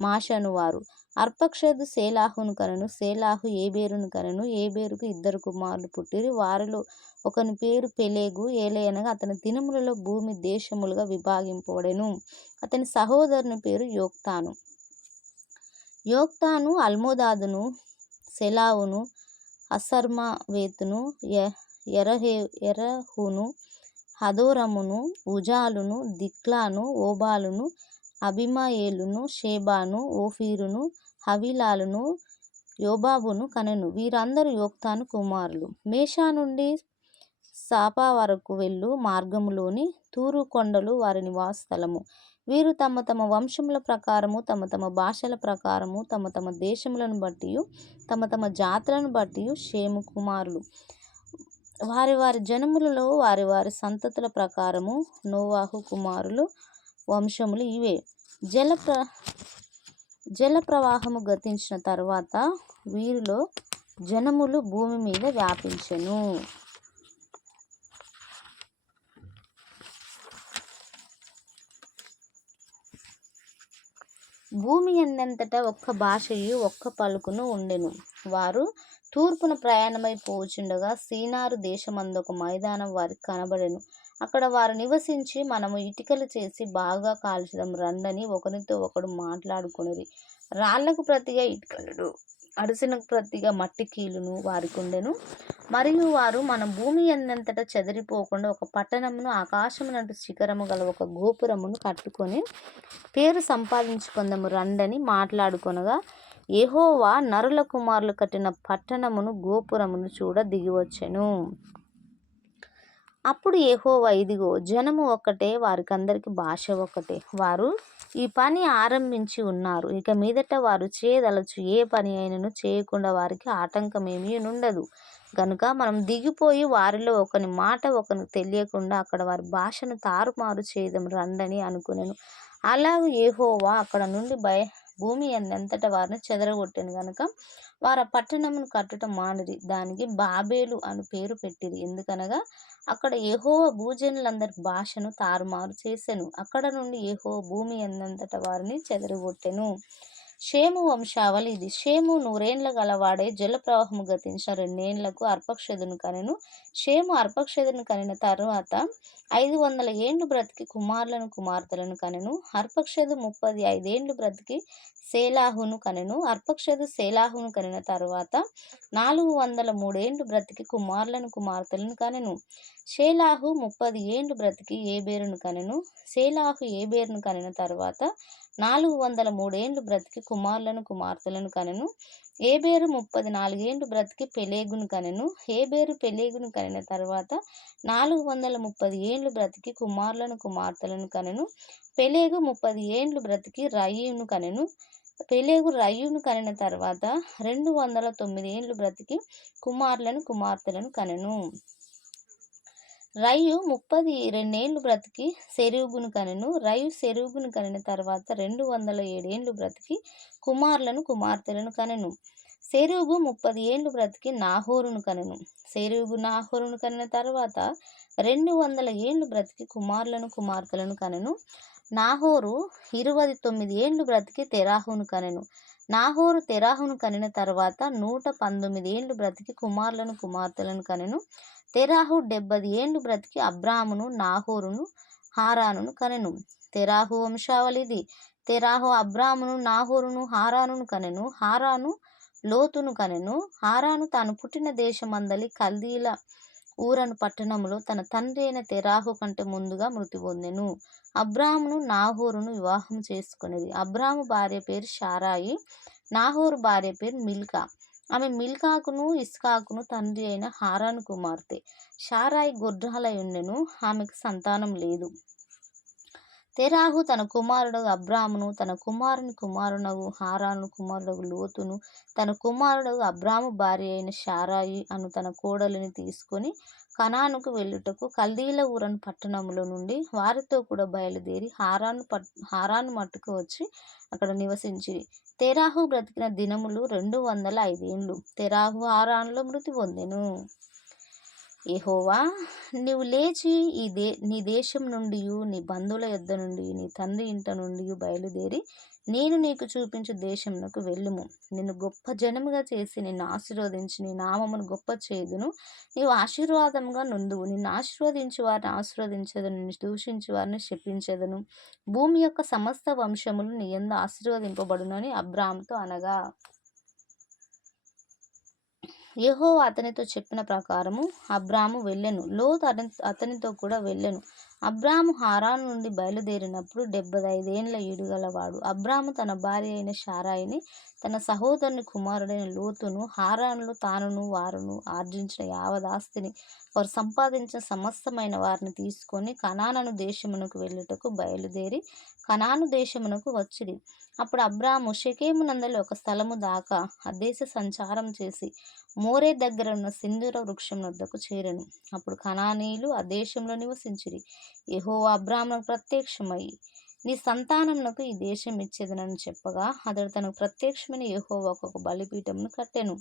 మాషను వారు. అర్పక్షదు సేలాహును కనెను. సేలాహు ఏబేరును కనెను. ఏబేరుకు 2 కుమారులు పుట్టిరి. వారిలో ఒకని పేరు పెలేగు. ఏలయనగా అతని దినములలో భూమి దేశములుగా విభాగింపబడెను. అతని సహోదరుని పేరు యోక్తాను. యోక్తాను అల్మోదాదును, సెలావును, అసర్మావేతును, ఎరహును, హదోరమును, ఉజాలును, దిక్లాను, ఓబాలును, అబిమయేలును, షేబాను, ఓఫీరును, హవీలాలను, యోబాబును కనెను. వీరందరూ యోక్తాను కుమారులు. మేషా నుండి సాపా వరకు వెళ్ళు మార్గములోని తూరు కొండలు వారి నివాస స్థలము. వీరు తమ తమ వంశముల ప్రకారము, తమ తమ భాషల ప్రకారము, తమ తమ దేశములను బట్టి, తమ తమ జాతులను బట్టి షేము కుమారులు. వారి వారి జనములలో వారి వారి సంతతుల ప్రకారము నోవాహు కుమారులు వంశములు ఇవే. జల ప్రవాహము గతించిన తర్వాత వీరిలో జనములు భూమి మీద వ్యాపించెను. భూమి ఎందంతటా ఒక్క భాషయు ఒక్క పలుకును ఉండెను. వారు తూర్పున ప్రయాణమై పోచుండగా సీనారు దేశమందొక మైదానం వారికి కనబడెను. అక్కడ వారు నివసించి, మనము ఇటుకలు చేసి బాగా కాల్చుదాం రండని ఒకరితో ఒకడు మాట్లాడుకొనిరి. రాళ్లకు ప్రతిగా ఇటుకలను, అడుసునకు ప్రతిగా మట్టి కీలును వారికుండెను. మరియు వారు, మన భూమి ఎందంతటా చెదిరిపోకుండా ఒక పట్టణమును, ఆకాశమునంటు శిఖరము గల ఒక గోపురమును కట్టుకొని పేరు సంపాదించుకుందాము రండని మాట్లాడుకొనగా, యెహోవా నరుల కుమారులు కట్టిన పట్టణమును గోపురమును చూడ దిగివచ్చెను. అప్పుడు యెహోవా, ఇదిగో జనము ఒక్కటే, వారికందరికి భాష ఒక్కటే. వారు ఈ పని ఆరంభించి ఉన్నారు. ఇక మీదట వారు చేయదలచు ఏ పని అయినను చేయకుండా వారికి ఆటంకమేమీ నుండదు. గనుక మనం దిగిపోయి వారిలో ఒకని మాట ఒకనికి తెలియకుండా అక్కడ వారి భాషను తారుమారు చేయదాం రండని అనుకొనెను. అలాగు యెహోవా అక్కడ నుండి భూమి ఎందంతటా వారిని చెదరగొట్టెను గనుక వారు ఆ పట్టణమును కట్టుట మానిరి. దానికి బాబేలు అను పేరు పెట్టిరి. ఎందుకనగా అక్కడ యెహోవా భూజనులందరి భాషను తారుమారు చేసెను. అక్కడ నుండి యెహోవా భూమి ఎందంతటా వారిని చెదరగొట్టెను. షేము వంశావళి ఇది. షేము 100 ఏండ్ల గలవాడై జల ప్రవాహము గతించిన 2 ఏండ్లకు అర్పక్షదును కనెను. షేము అర్పక్షదును కనిన తరువాత 500 ఏండ్లు బ్రతికి కుమారులను కుమార్తెలను కనెను. అర్పక్షదు 35 ఏండ్లు బ్రతికి సేలాహును కనెను. అర్పక్షదు సేలాహును కనిన తరువాత 403 ఏండ్లు బ్రతికి కుమారులను కుమార్తెలను కనెను. షేలాహు 30 ఏండ్లు బ్రతికి ఏబేరును కనెను. సేలాహు ఏబేరును కనిన తరువాత 403 ఏండ్లు బ్రతికి కుమారులను కుమార్తెలను కనెను. ఏబేరు 34 ఏండ్లు బ్రతికి పెలేగును కనెను. ఏబేరు పెలేగును కనిన తరువాత 430 ఏండ్లు బ్రతికి కుమారులను కుమార్తెలను కనెను. పెలేగు 30 ఏండ్లు బ్రతికి రయ్యును కనెను. పెలేగు రయ్యును కనిన తరువాత 209 ఏండ్లు బ్రతికి కుమారులను కుమార్తెలను కనెను. రయ్యు 32 ఏండ్లు బ్రతికి సెరూగును కనెను. రయ్యు సెరూగును కనిన తరువాత 207 ఏండ్లు బ్రతికి కుమారులను కుమార్తెలను కనెను. సెరూగు 30 ఏండ్లు బ్రతికి నాహోరును కనెను. సెరూగు నాహోరును కనిన తరువాత 200 ఏండ్లు బ్రతికి కుమారులను కుమార్తెలను కనెను. నాహోరు 29 ఏండ్లు బ్రతికి తెరాహును కనెను. నాహోరు తెరాహును కనిన తరువాత 119 ఏండ్లు బ్రతికి కుమారులను కుమార్తెలను కనెను. తెరాహు 70 ఏండ్లు బ్రతికి అబ్రామును, నాహోరును, హారానును కనెను. తెరాహు వంశావళిది. తెరాహు అబ్రామును, నాహోరును, హారానును కనెను. హారాను లోతును కనెను. హారాను తాను పుట్టిన దేశమందలి కల్దీల ఊరను పట్టణములో తన తండ్రి అయిన తెరాహు కంటే ముందుగా మృతి పొందెను. అబ్రామును నాహోరును వివాహం చేసుకొనిది. అబ్రాము భార్య పేరు షారాయి. నాహోరు భార్య పేరు మిల్కా. ఆమె మిల్కాకును ఇస్కాకును తండ్రి అయిన హారాను కుమార్తె. షారాయి గొడ్రాలై ఉండెను. ఆమెకు సంతానం లేదు. తెరాహు తన కుమారుడు అబ్రామును, తన కుమారుని కుమారునగు హారాను కుమారుడు లోతును, తన కుమారుడు అబ్రాము భార్య అయిన షారాయి అను తన కోడలిని తీసుకొని కనానుకు వెళ్ళుటకు కల్దీల ఊరను పట్టణములో నుండి వారితో కూడా బయలుదేరి హారాను మట్టుకు వచ్చి అక్కడ నివసించిరి. తెరాహు బ్రతికిన దినములు 205 ఏండ్లు. తెరాహు హారానులో మృతి పొందెను. యెహోవా, నీవు లేచి నీ దేశం నుండి, నీ బంధువుల యొద్ద నుండి, నీ తండ్రి ఇంట నుండి బయలుదేరి నేను నీకు చూపించు దేశమునకు వెళ్ళుము. నిన్ను గొప్ప జనముగా చేసి నిన్ను ఆశీర్వదించి నీ నామమును గొప్ప చేయుదును. నీవు ఆశీర్వాదముగా నుండువు. నిన్ను ఆశీర్వదించు వారిని ఆశీర్వదించెదను, నిన్ను దూషించు వారిని శపించెదను. భూమి యొక్క సమస్త వంశములు నీ యందు ఆశీర్వదింపబడునని అబ్రాముతో అనగా, యెహోవా అతనితో చెప్పిన ప్రకారము అబ్రాము వెళ్ళెను. లోతు అతనితో కూడా వెళ్ళెను. అబ్రాము హారాను నుండి బయలుదేరినప్పుడు 75 ఏండ్ల ఈడుగలవాడు. అబ్రాము తన భార్య అయిన శారాయిని, తన సహోదరుని కుమారుడైన లోతును, హారానులో తానును వారును ఆర్జించిన యావదాస్తిని, వారు సంపాదించిన సమస్తమైన వారిని తీసుకొని కనాను దేశమునకు వెళ్ళుటకు బయలుదేరి కనాను దేశమునకు వచ్చిరి. అప్పుడు అబ్రాము షెకెమునందలి ఒక స్థలము దాకా ఆ దేశ సంచారం చేసి మోరే దగ్గర ఉన్న సింధూర వృక్షం వద్దకు చేరెను. అప్పుడు కనానీయులు ఆ దేశంలో నివసించిరి. యెహోవా అబ్రామునకు ప్రత్యక్షమై, నీ సంతానమునకు ఈ దేశం ఇచ్చేదనని చెప్పగా, అతడు తనకు ప్రత్యక్షమైన యెహోవాకు ఒక బలిపీఠమును కట్టెను.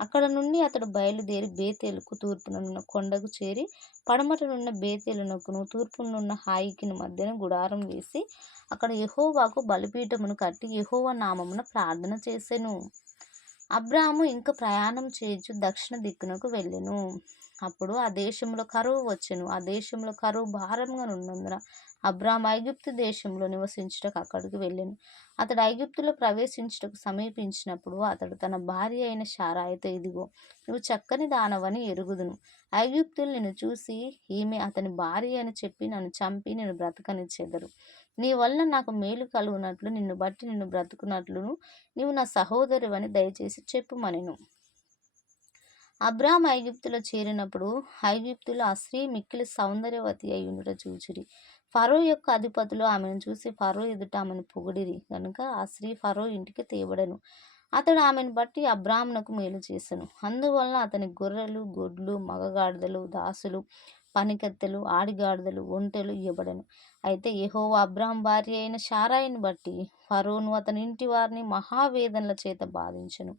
అక్కడ నుండి అతడు బయలుదేరి బేతేలుకు తూర్పునున్న కొండకు చేరి, పడమటనున్న బేతేలునకును తూర్పునున్న హాయికిని మధ్యన గుడారం వేసి, అక్కడ యెహోవాకు బలిపీఠమును కట్టి యెహోవా నామమున ప్రార్థన చేసెను. అబ్రాము ఇంక ప్రయాణం చేయుచు దక్షిణ దిక్కునకు వెళ్ళెను. అప్పుడు ఆ దేశంలో కరువు వచ్చెను. ఆ దేశంలో కరువు భారంగా నున్నందున అబ్రాము ఐగుప్తు దేశంలో నివసించుటకు అక్కడికి వెళ్ళెను. అతడు ఐగుప్తులో ప్రవేశించుటకు సమీపించినప్పుడు అతడు తన భార్య అయిన శారాయితో, ఇదిగో, నువ్వు చక్కని దానవని ఎరుగుదును. ఐగుప్తులు నిన్ను చూసి, ఈమె అతని భార్య అని చెప్పి నన్ను చంపి నేను బ్రతకనిచ్చెదరు. నీ వలన నాకు మేలు కలుగునట్లు, నిన్ను బట్టి నిన్ను బ్రతుకున్నట్లును నీవు నా సహోదరువని దయచేసి చెప్పుమనెను. అబ్రాము ఐగుప్తులో చేరినప్పుడు ఐగుప్తులో ఆ స్త్రీ మిక్కిలి సౌందర్యవతి అయి ఉండుట చూచిరి. ఫరో యొక్క అధిపతులు ఆమెను చూసి ఫరో ఎదుట ఆమెను పొగిడిరి గనుక ఆ స్త్రీ ఫరో ఇంటికి తేబడెను. అతడు ఆమెను బట్టి అబ్రామునకు మేలు చేసెను. అందువలన అతని గొర్రెలు, గొడ్లు, మగగాడిదలు, దాసులు, పనికత్తెలు, ఆడిగాడిదలు, ఒంటెలు ఇయ్యబడెను. అయితే యెహోవా అబ్రాము భార్య అయిన శారాయిని బట్టి ఫరోను అతని ఇంటి వారిని మహావేదనల చేత బాధించెను.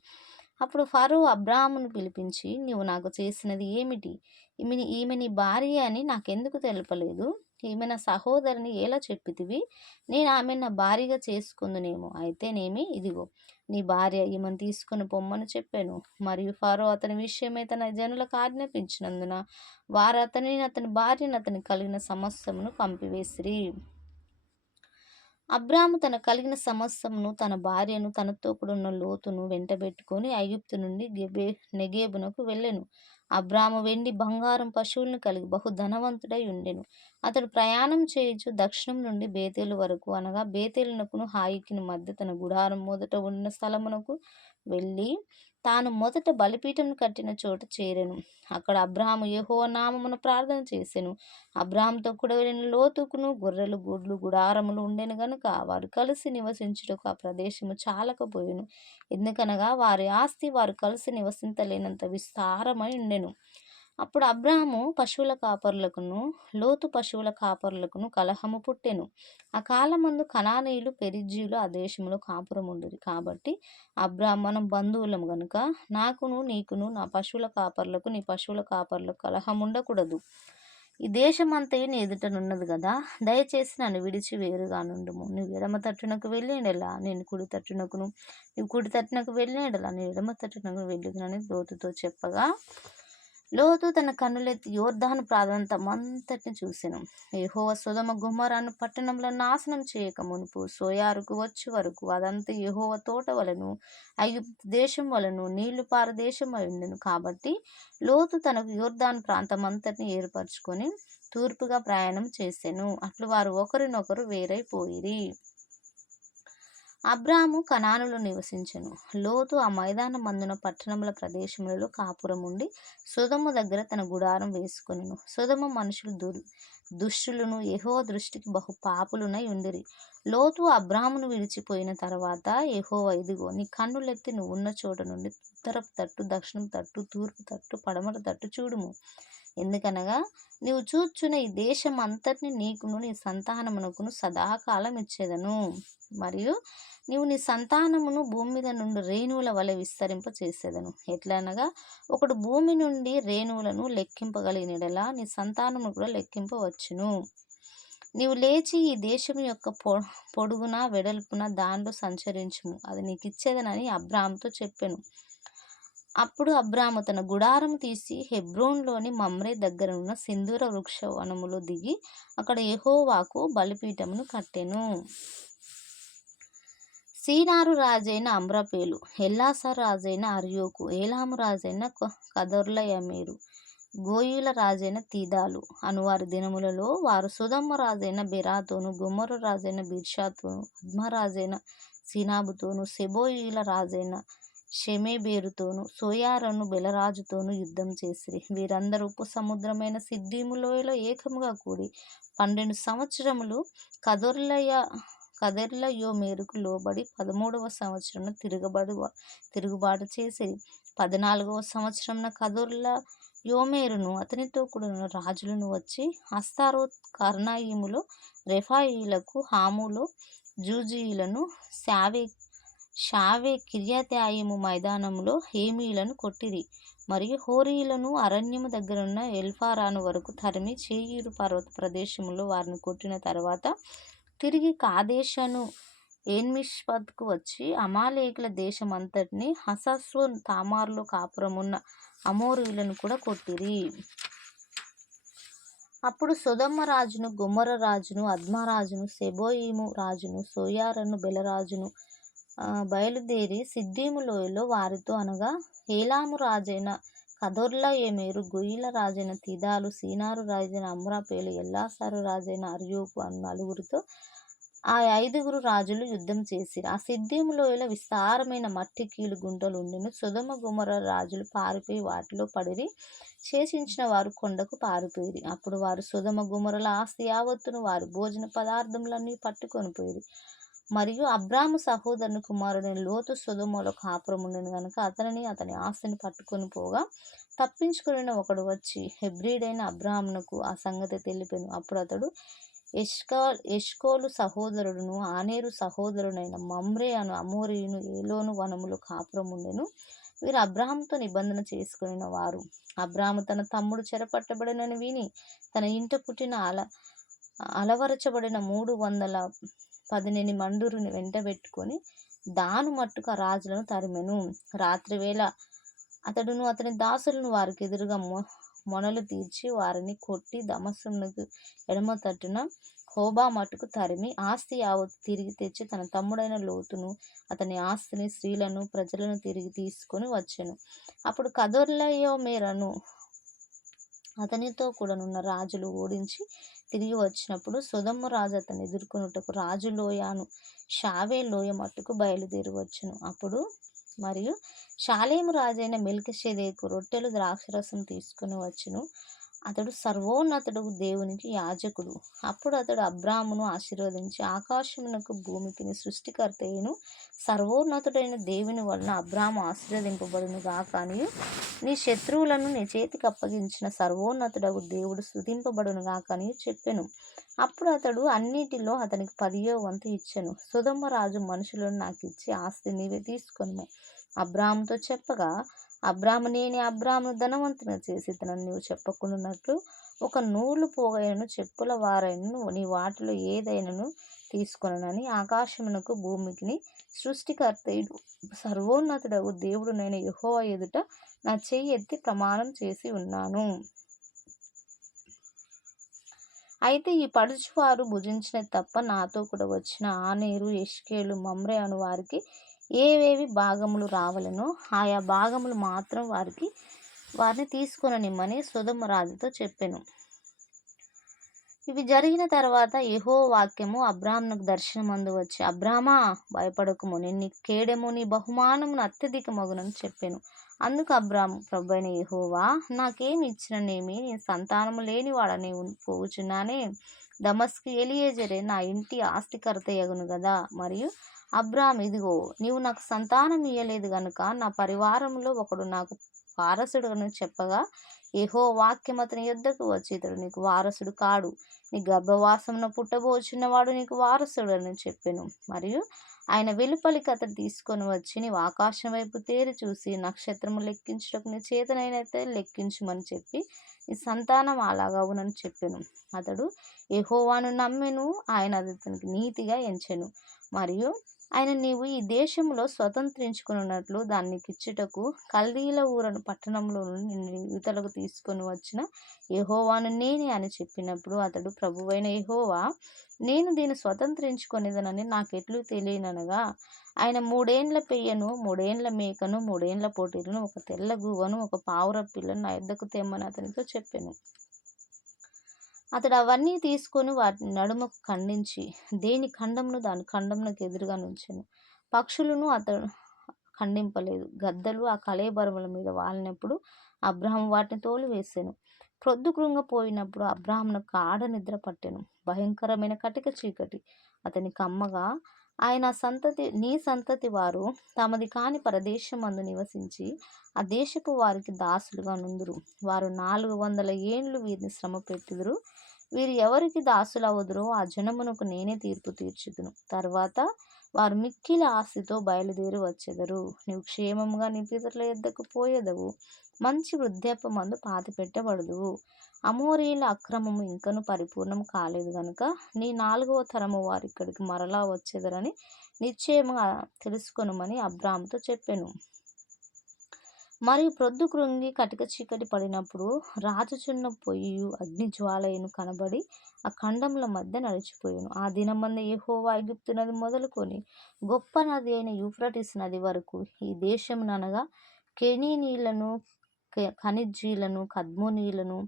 అప్పుడు ఫరో అబ్రామును పిలిపించి, నీవు నాకు చేసినది ఏమిటి? ఈమె నీ భార్య అని నాకెందుకు తెలుపలేదు? ఈమె నా సహోదరిని ఎలా చెప్పితివి? నేను ఆమెను నా భార్యగా చేసుకుందునేమో. అయితేనేమి, ఇదిగో నీ భార్య, ఈమెను తీసుకొని పొమ్మని చెప్పాను. మరియు ఫరో అతని విషయమై తన జనులకు ఆజ్ఞాపించినందున వారు అతని భార్యను అతనికి కలిగిన సమస్తమును పంపివేసిరి. అబ్రాము తన కలిగిన సమస్తమును, తన భార్యను, తనతో కూడా ఉన్న లోతును వెంటబెట్టుకొని ఐగుప్తు నుండి నెగేబునకు వెళ్ళెను. అబ్రాము వెండి బంగారం పశువులను కలిగి బహు ధనవంతుడై ఉండెను. అతడు ప్రయాణం చేయుచు దక్షిణం నుండి బేతేలు వరకు, అనగా బేతేలునకును హాయికిని మధ్య తన గుడారం మొదట ఉన్న స్థలమునకు వెళ్ళి తాను మొదట బలిపీఠం కట్టిన చోట చేరెను. అక్కడ అబ్రాము యెహోవా నామమున ప్రార్థన చేసెను. అబ్రాముతో కూడా వెళ్ళిన లోతుకును గొర్రెలు, గొడ్లు, గుడారములు ఉండెను గనుక వారు కలిసి నివసించుటకు ఆ ప్రదేశము చాలకపోయెను. ఎందుకనగా వారి ఆస్తి వారు కలిసి నివసించలేనంత విస్తారమై ఉండెను. అప్పుడు అబ్రాము పశువుల కాపరులకును లోతు పశువుల కాపరులకును కలహము పుట్టెను. ఆ కాలమందు కనానీయులు, పెరిజ్జీయులు ఆ దేశంలో కాపురముండిరి. కాబట్టి అబ్రాము, మనం బంధువులము గనుక నాకును నీకును నా పశువుల కాపరులకు నీ పశువుల కాపరులకు కలహం ఉండకూడదు. ఈ దేశమంతయు నీ ఎదుటనున్నది గదా, దయచేసి నన్ను విడిచి వేరుగా నుండుము. నువ్వు ఎడమ తట్టునకు వెళ్ళినెడలా నేను కుడి తట్టునకును, నువ్వు కుడి తట్టునకు వెళ్ళినెడలా నేను ఎడమ తట్టునకు వెళ్ళుదునని లోతుతో చెప్పగా, లోతు తన కన్నులెత్తి యొర్దాను ప్రాంతమంతటిని చూసెను. యెహోవా సొదొమ గొమొర్రాను పట్టణములను నాశనం చేయక మునుపు సోయారుకు వచ్చే వరకు అదంతా యెహోవా తోట వలెను, ఐగుప్తు దేశం వలెను, నీళ్లు పారు దేశమై ఉండెను. కాబట్టి లోతు తనకు యొర్దాను ప్రాంతమంతటిని ఏర్పరచుకొని తూర్పుగా ప్రయాణం చేసెను. అట్లు వారు ఒకరినొకరు వేరైపోయిరి. అబ్రాము కనానులో నివసించెను. లోతు ఆ మైదానమందున పట్టణముల ప్రదేశములలో కాపురముండి సొదొమ దగ్గర తన గుడారం వేసుకొనెను. సొదొమ మనుషులు దుష్టులను, యెహోవా దృష్టికి బహు పాపులునై ఉండిరి. లోతు అబ్రామును విడిచిపోయిన తర్వాత యెహోవా, ఇదిగో, నీ కన్నులెత్తి నువ్వు ఉన్న చోట నుండి ఉత్తరపు తట్టు, దక్షిణపు తట్టు, తూర్పు తట్టు, పడమర తట్టు చూడుము. ఎందుకనగా నీవు చూచున్న ఈ దేశం అంతటిని నీకును నీ సంతానమునకును సదాకాలం ఇచ్చేదను. మరియు నీవు నీ సంతానమును భూమి మీద నుండి రేణువుల వలె విస్తరింప చేసేదను. ఎట్లనగా ఒకడు భూమి నుండి రేణువులను లెక్కింపగలిగినడలా నీ సంతానమును కూడా లెక్కింపవచ్చును. నీవు లేచి ఈ దేశం యొక్క పొడుగున వెడల్పున దానిలో సంచరించుము, అది నీకు ఇచ్చేదనని అబ్రాముతో చెప్పెను. అప్పుడు అబ్రాము తన గుడారము తీసి హెబ్రోన్లోని మమ్రే దగ్గర ఉన్న సింధూర వృక్ష వనములో దిగి అక్కడ యెహోవాకు బలిపీఠమును కట్టెను. సీనారు రాజైన అమ్రాపేలు, ఎల్లాసారు రాజైన అర్యోకు, ఏలాము రాజైన కదొర్లయమేరు, గోయిల రాజైన తీదాలు అనువారి దినములలో వారు సొదొమ రాజైన బెరాతోను, గొమొర్రా రాజైన బిర్షాతోను, అద్మా రాజైన సీనాబుతోను, సెబోయిల రాజైన షెమెబేరుతోను, సోయారును బెలరాజుతోను యుద్ధం చేసిరి. వీరందరూ ఉపసముద్రమైన సిద్దీము లోయలో ఏకముగా కూడి 12 సంవత్సరములు కదొర్లాయోమెరుకు లోబడి 13వ సంవత్సరమున తిరుగుబాటు చేసిరి. 14వ సంవత్సరమున కదొర్లాయోమెరును అతనితో కూడిన రాజులను వచ్చి అస్తారోత్ కర్నాయిములో రెఫాయీయులకు, హాములో జూజీయులను, షావే కిర్యతాయిము మైదానములో హేమీయులను కొట్టిరి. మరియు హోరీయులను అరణ్యము దగ్గరున్న ఎల్పారాను వరకు తరిమి శేయీరు పర్వత ప్రదేశములో వారిని కొట్టిన తరువాత తిరిగి కాదేషను ఏన్మిష్పతుకు వచ్చి అమాలేకుల దేశమంతటిని, హసస్వోన్ తామారులో కాపురమున్న అమోరీయులను కూడా కొట్టిరి. అప్పుడు సొదొమ రాజును, గొమొర్రా రాజును, అద్మా రాజును, సెబోయిము రాజును, సోయారును బెలరాజును బయలుదేరి సిద్దీము లోయలో వారితో అనగా ఏలాము రాజైన కదొర్లాయోమెరు, గోయిల రాజైన తీదాలు, సీనారు రాజైన అమ్రాపేలు, ఎల్లాసారు రాజైన అర్యోకు అను నలుగురితో ఆ 5గురు రాజులు యుద్ధం చేసిరి. ఆ సిద్దీము లోయలో విస్తారమైన మట్టి కీలు గుంటలు ఉండెను. సొదొమ గొమొర్రా రాజులు పారిపోయి వాటిలో పడిరి. శేషించిన వారు కొండకు పారిపోయిరి. అప్పుడు వారు సొదొమ గొమొర్రాల ఆస్తి యావత్తును, వారి భోజన పదార్థములన్నీ పట్టుకొని పోయిరి. మరియు అబ్రాము సహోదరుని కుమారుడైన లోతు సొదొమలో కాపురముండెను గనుక అతనిని, అతని ఆస్తిని పట్టుకొని పోగా తప్పించుకొనిన ఒకడు వచ్చి హెబ్రీడైన అబ్రామునకు ఆ సంగతి తెలిపెను. అప్పుడు అతడు ఎష్కోలు సహోదరుడును, ఆనేరు సహోదరుడైన మమ్రే అను అమోరీయును ఏలోను వనములో కాపురముండెను. వీరు అబ్రాహాముతో నిబంధన చేసుకొనిన వారు. అబ్రాము తన తమ్ముడు చెరపట్టబడినని విని తన ఇంట పుట్టిన అలవరచబడిన 318 మండురుని వెంటబెట్టుకొని దాను మట్టుకు ఆ రాజులను తరిమెను. రాత్రివేళ అతడును అతని దాసులను వారికి ఎదురుగా మొనలు తీర్చి వారిని కొట్టి దమస్కునకు ఎడమ తట్టున హోబా మట్టుకు తరిమి ఆస్తి యావత్తు తిరిగి తెచ్చి తన తమ్ముడైన లోతును, అతని ఆస్తిని, స్త్రీలను, ప్రజలను తిరిగి తీసుకొని వచ్చెను. అప్పుడు కదొర్లాయోమెరును అతనితో కూడనున్న రాజులు ఓడించి తిరిగి వచ్చినప్పుడు సొదొమ రాజు అతన్ని ఎదుర్కొనుటకు రాజు లోయను షావే లోయ మట్టుకు బయలుదేరి వచ్చెను. అప్పుడు మరియు షాలేము రాజైన మెల్కీషెదెకు రొట్టెలు, ద్రాక్షరసం తీసుకొని వచ్చెను. అతడు సర్వోన్నతుడు దేవునికి యాజకుడు. అప్పుడు అతడు అబ్రామును ఆశీర్వదించి, ఆకాశమునకు భూమికిని సృష్టికర్త అయిన సర్వోన్నతుడైన దేవుని వలన అబ్రాము ఆశీర్వదింపబడును గాక అనియు, నీ శత్రువులను నీ చేతికి అప్పగించిన సర్వోన్నతుడగు దేవుడు స్తుతింపబడును గాక అనియు చెప్పెను. అప్పుడు అతడు అన్నిటిలో అతనికి 10వ వంతు ఇచ్చెను. సొదొమ రాజు మనుషులను నాకిచ్చి ఆస్తి నీవే తీసుకొనుము అబ్రాముతో చెప్పగా, అబ్రాము నేనే అబ్రామును ధనవంతునిగా చేసేదనని నీవు చెప్పకుండానట్లు ఒక నూలు పోగైనను చెప్పుల వారైనను నీ వాటిలో ఏదైనను తీసుకొననని ఆకాశమునకు భూమికిని సృష్టికర్తయుడు సర్వోన్నతుడగు దేవుడునైన యెహోవా ఎదుట నా చెయ్యి ఎత్తి ప్రమాణం చేసి ఉన్నాను. అయితే ఈ పడుచువారు భుజించినది తప్ప నాతో కూడా వచ్చిన ఆనేరు, ఎష్కేలు, మమ్రే అను వారికి ఏవేవి భాగములు రావలెనో ఆయా భాగములు మాత్రం వారిని తీసుకొననిమ్మని సొదొమ రాజుతో చెప్పెను. ఇవి జరిగిన తర్వాత యెహోవా వాక్యము అబ్రామునకు దర్శనమందు వచ్చి, అబ్రామా, భయపడకుము, నేను నీ కేడెము, నీ బహుమానమును అత్యధికమగునని చెప్పెను. అందుకు అబ్రాము, ప్రభువైన యెహోవా నాకేమి ఇచ్చిననేమి, నేను సంతానము లేనివాడని పోవుచున్నానే. దమస్కు ఎలియేజరే నా ఇంటి ఆస్తికర్తయగును గదా. మరియు అబ్రాము, ఇదిగో నీవు నాకు సంతానం ఇయ్యలేదు గనుక నా పరివారములో ఒకడు నాకు వారసుడని చెప్పగా, యెహోవా వాక్యం అతని యొద్దకు వచ్చి, ఇతడు నీకు వారసుడు కాడు, నీ గర్భవాసమున పుట్టబోచున్నవాడు నీకు వారసుడని చెప్పెను. మరియు ఆయన వెలుపలికి అతడు తీసుకొని వచ్చి, నీవు ఆకాశం వైపు తేరి చూసి నక్షత్రము లెక్కించుటకు నీ చేతనైతే లెక్కించుమని చెప్పి, నీ సంతానం అలాగవునని చెప్పెను. అతడు యెహోవాను నమ్మెను, ఆయన అది అతనికి నీతిగా ఎంచెను. మరియు ఆయన నీవు ఈ దేశంలో స్వతంత్రించుకొనున్నట్లు దాన్ని నీకిచ్చుటకు కల్దీల ఊరను పట్టణంలో నుండి నిన్ను ఇవతలకు తీసుకొని వచ్చిన యెహోవాను నేనే అని చెప్పినప్పుడు అతడు, ప్రభువైన యెహోవా, నేను దీన్ని స్వతంత్రించుకొనేదనని నాకెట్లు తెలియననగా, ఆయన 3 ఏండ్ల పెయ్యను, 3 ఏండ్ల మేకను, 3 ఏండ్ల పొట్టేలును, ఒక తెల్ల గువ్వను, ఒక పావురపు పిల్లను నా యొద్దకు తెమ్మని అతనితో చెప్పెను. అతడు అవన్నీ తీసుకొని వాటిని నడుమకు ఖండించి దేని ఖండమును దాని ఖండమునకు ఎదురుగా నుంచెను. పక్షులను అతడు ఖండింపలేదు. గద్దలు ఆ కళేబరముల మీద వాలినప్పుడు అబ్రాహాము వాటిని తోలివేసెను. ప్రొద్దు కృంగపోయినప్పుడు అబ్రాహామునకు గాఢ నిద్ర పట్టెను. భయంకరమైన కటిక చీకటి అతని కమ్మగా, ఆయన నీ సంతతి వారు తమది కాని పరదేశమందు నివసించి ఆ దేశపు వారికి దాసులుగా నుందురు. వారు 400 ఏండ్లు వీరిని శ్రమ పెట్టుదురు. వీరు ఎవరికి దాసులవుదురో ఆ జనమునకు నేనే తీర్పు తీర్చుదును. తర్వాత వారు మిక్కిలి ఆస్తితో బయలుదేరి వచ్చెదరు. నీవు క్షేమముగా నీ పితరుల యొద్దకు పోయెదవు. మంచి వృద్ధాప్యమందు పాతిపెట్టబడుదువు. అమోరీయుల అక్రమము ఇంకను పరిపూర్ణం కాలేదు గనుక నీ 4వ తరము వారు ఇక్కడికి మరలా వచ్చెదరని నిశ్చయముగా తెలుసుకొనుమని అబ్రాహాముతో చెప్పెను. మరియు ప్రొద్దు కృంగి కటిక చీకటి పడినప్పుడు రాజుచున్న పొయ్యియు అగ్నిజ్వాలయును కనబడి ఆ ఖండముల మధ్య నడిచిపోయెను. ఆ దినమందు యెహోవా ఐగుప్తు నది మొదలుకొని గొప్ప నది అయిన యూఫ్రటీస్ నది వరకు ఈ దేశముననగా కెనీనీయులను, కనిజ్జీలను, కద్మోనీయులను,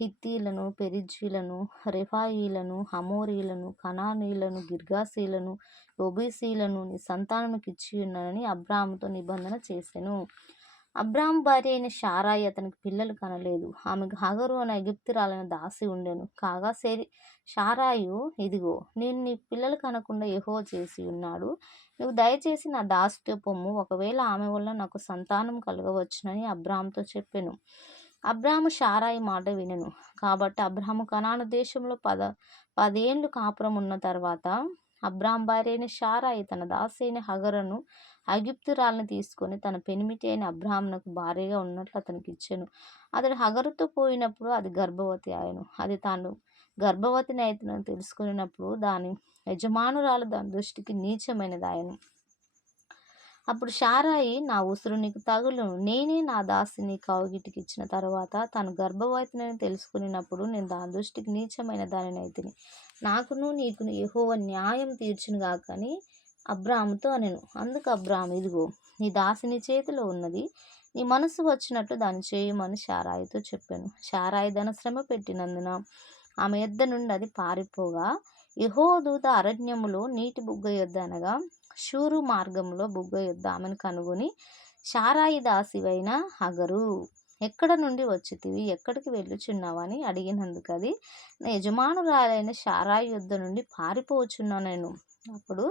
హిత్తీలను, పెరిజ్జీలను, రెఫాయీలను, హమోరీయులను, కనానీయులను, గిర్గాషీలను, యెబూసీయులను నీ సంతానముకిచ్చియున్నానని అబ్రాహాముతో నిబంధన చేసెను. అబ్రాహాము భార్య అయిన శారాయి అతనికి పిల్లలు కనలేదు. ఆమెకు హగరు అనే ఐగుప్తురాలైన దాసి ఉండెను. కాగా శారాయు, ఇదిగో, నేను నీ పిల్లలు కనకుండా యెహోవా చేసి ఉన్నాడు. నువ్వు దయచేసి నా దాసితో పొమ్ము, ఒకవేళ ఆమె వల్ల నాకు సంతానం కలగవచ్చునని అబ్రాహాముతో చెప్పెను. అబ్రాహాము శారాయి మాట వినెను. కాబట్టి అబ్రాహాము కనాను దేశంలో 10 ఏండ్లు కాపురం ఉన్న తర్వాత అబ్రాహాము భార్య అయిన శారాయి తన దాసి అయిన హగరును ఐగుప్తురాలిని తీసుకొని తన పెనిమిటి అయిన అబ్రాహామునకు భార్యగా ఉన్నట్లు అతనికి ఇచ్చెను. అతడు హగరుతో పోయినప్పుడు అది గర్భవతి ఆయను. అది తాను గర్భవతిని అయితేనని తెలుసుకున్నప్పుడు దాని యజమానురాలు దాని దృష్టికి నీచమైనదాయను. అప్పుడు శారాయి, నా ఉసురు నీకు తగులును, నేనే నా దాసిని నీ కౌగిటికి ఇచ్చిన తర్వాత తాను గర్భవతినని తెలుసుకున్నప్పుడు నేను దాని దృష్టికి నీచమైన దానినైతిని. నాకును నీకును యెహోవా న్యాయం తీర్చును గాక అని అబ్రాహాముతో అనెను. అందుకు అబ్రాహాము, ఇదిగో, నీ దాసి నీ చేతిలో ఉన్నది, నీ మనసు వచ్చినట్లు దాన్ని చేయమని శారాయితో చెప్పాను. శారాయి దాని శ్రమ పెట్టినందున ఆమె యొద్ద నుండి అది పారిపోగా, యెహోవా దూత అరణ్యములో నీటి బుగ్గ యొద్ద అనగా షూరు మార్గంలో బుగ్గ యొద్ద ఆమెను కనుగొని, శారాయి దాసివైన హగరు, ఎక్కడ నుండి వచ్చితివి, ఎక్కడికి వెళ్ళుచున్నావని అడిగినందుకు అది, నా యజమానురాలైన శారాయి యొద్ద నుండి పారిపోచున్నాను. అప్పుడు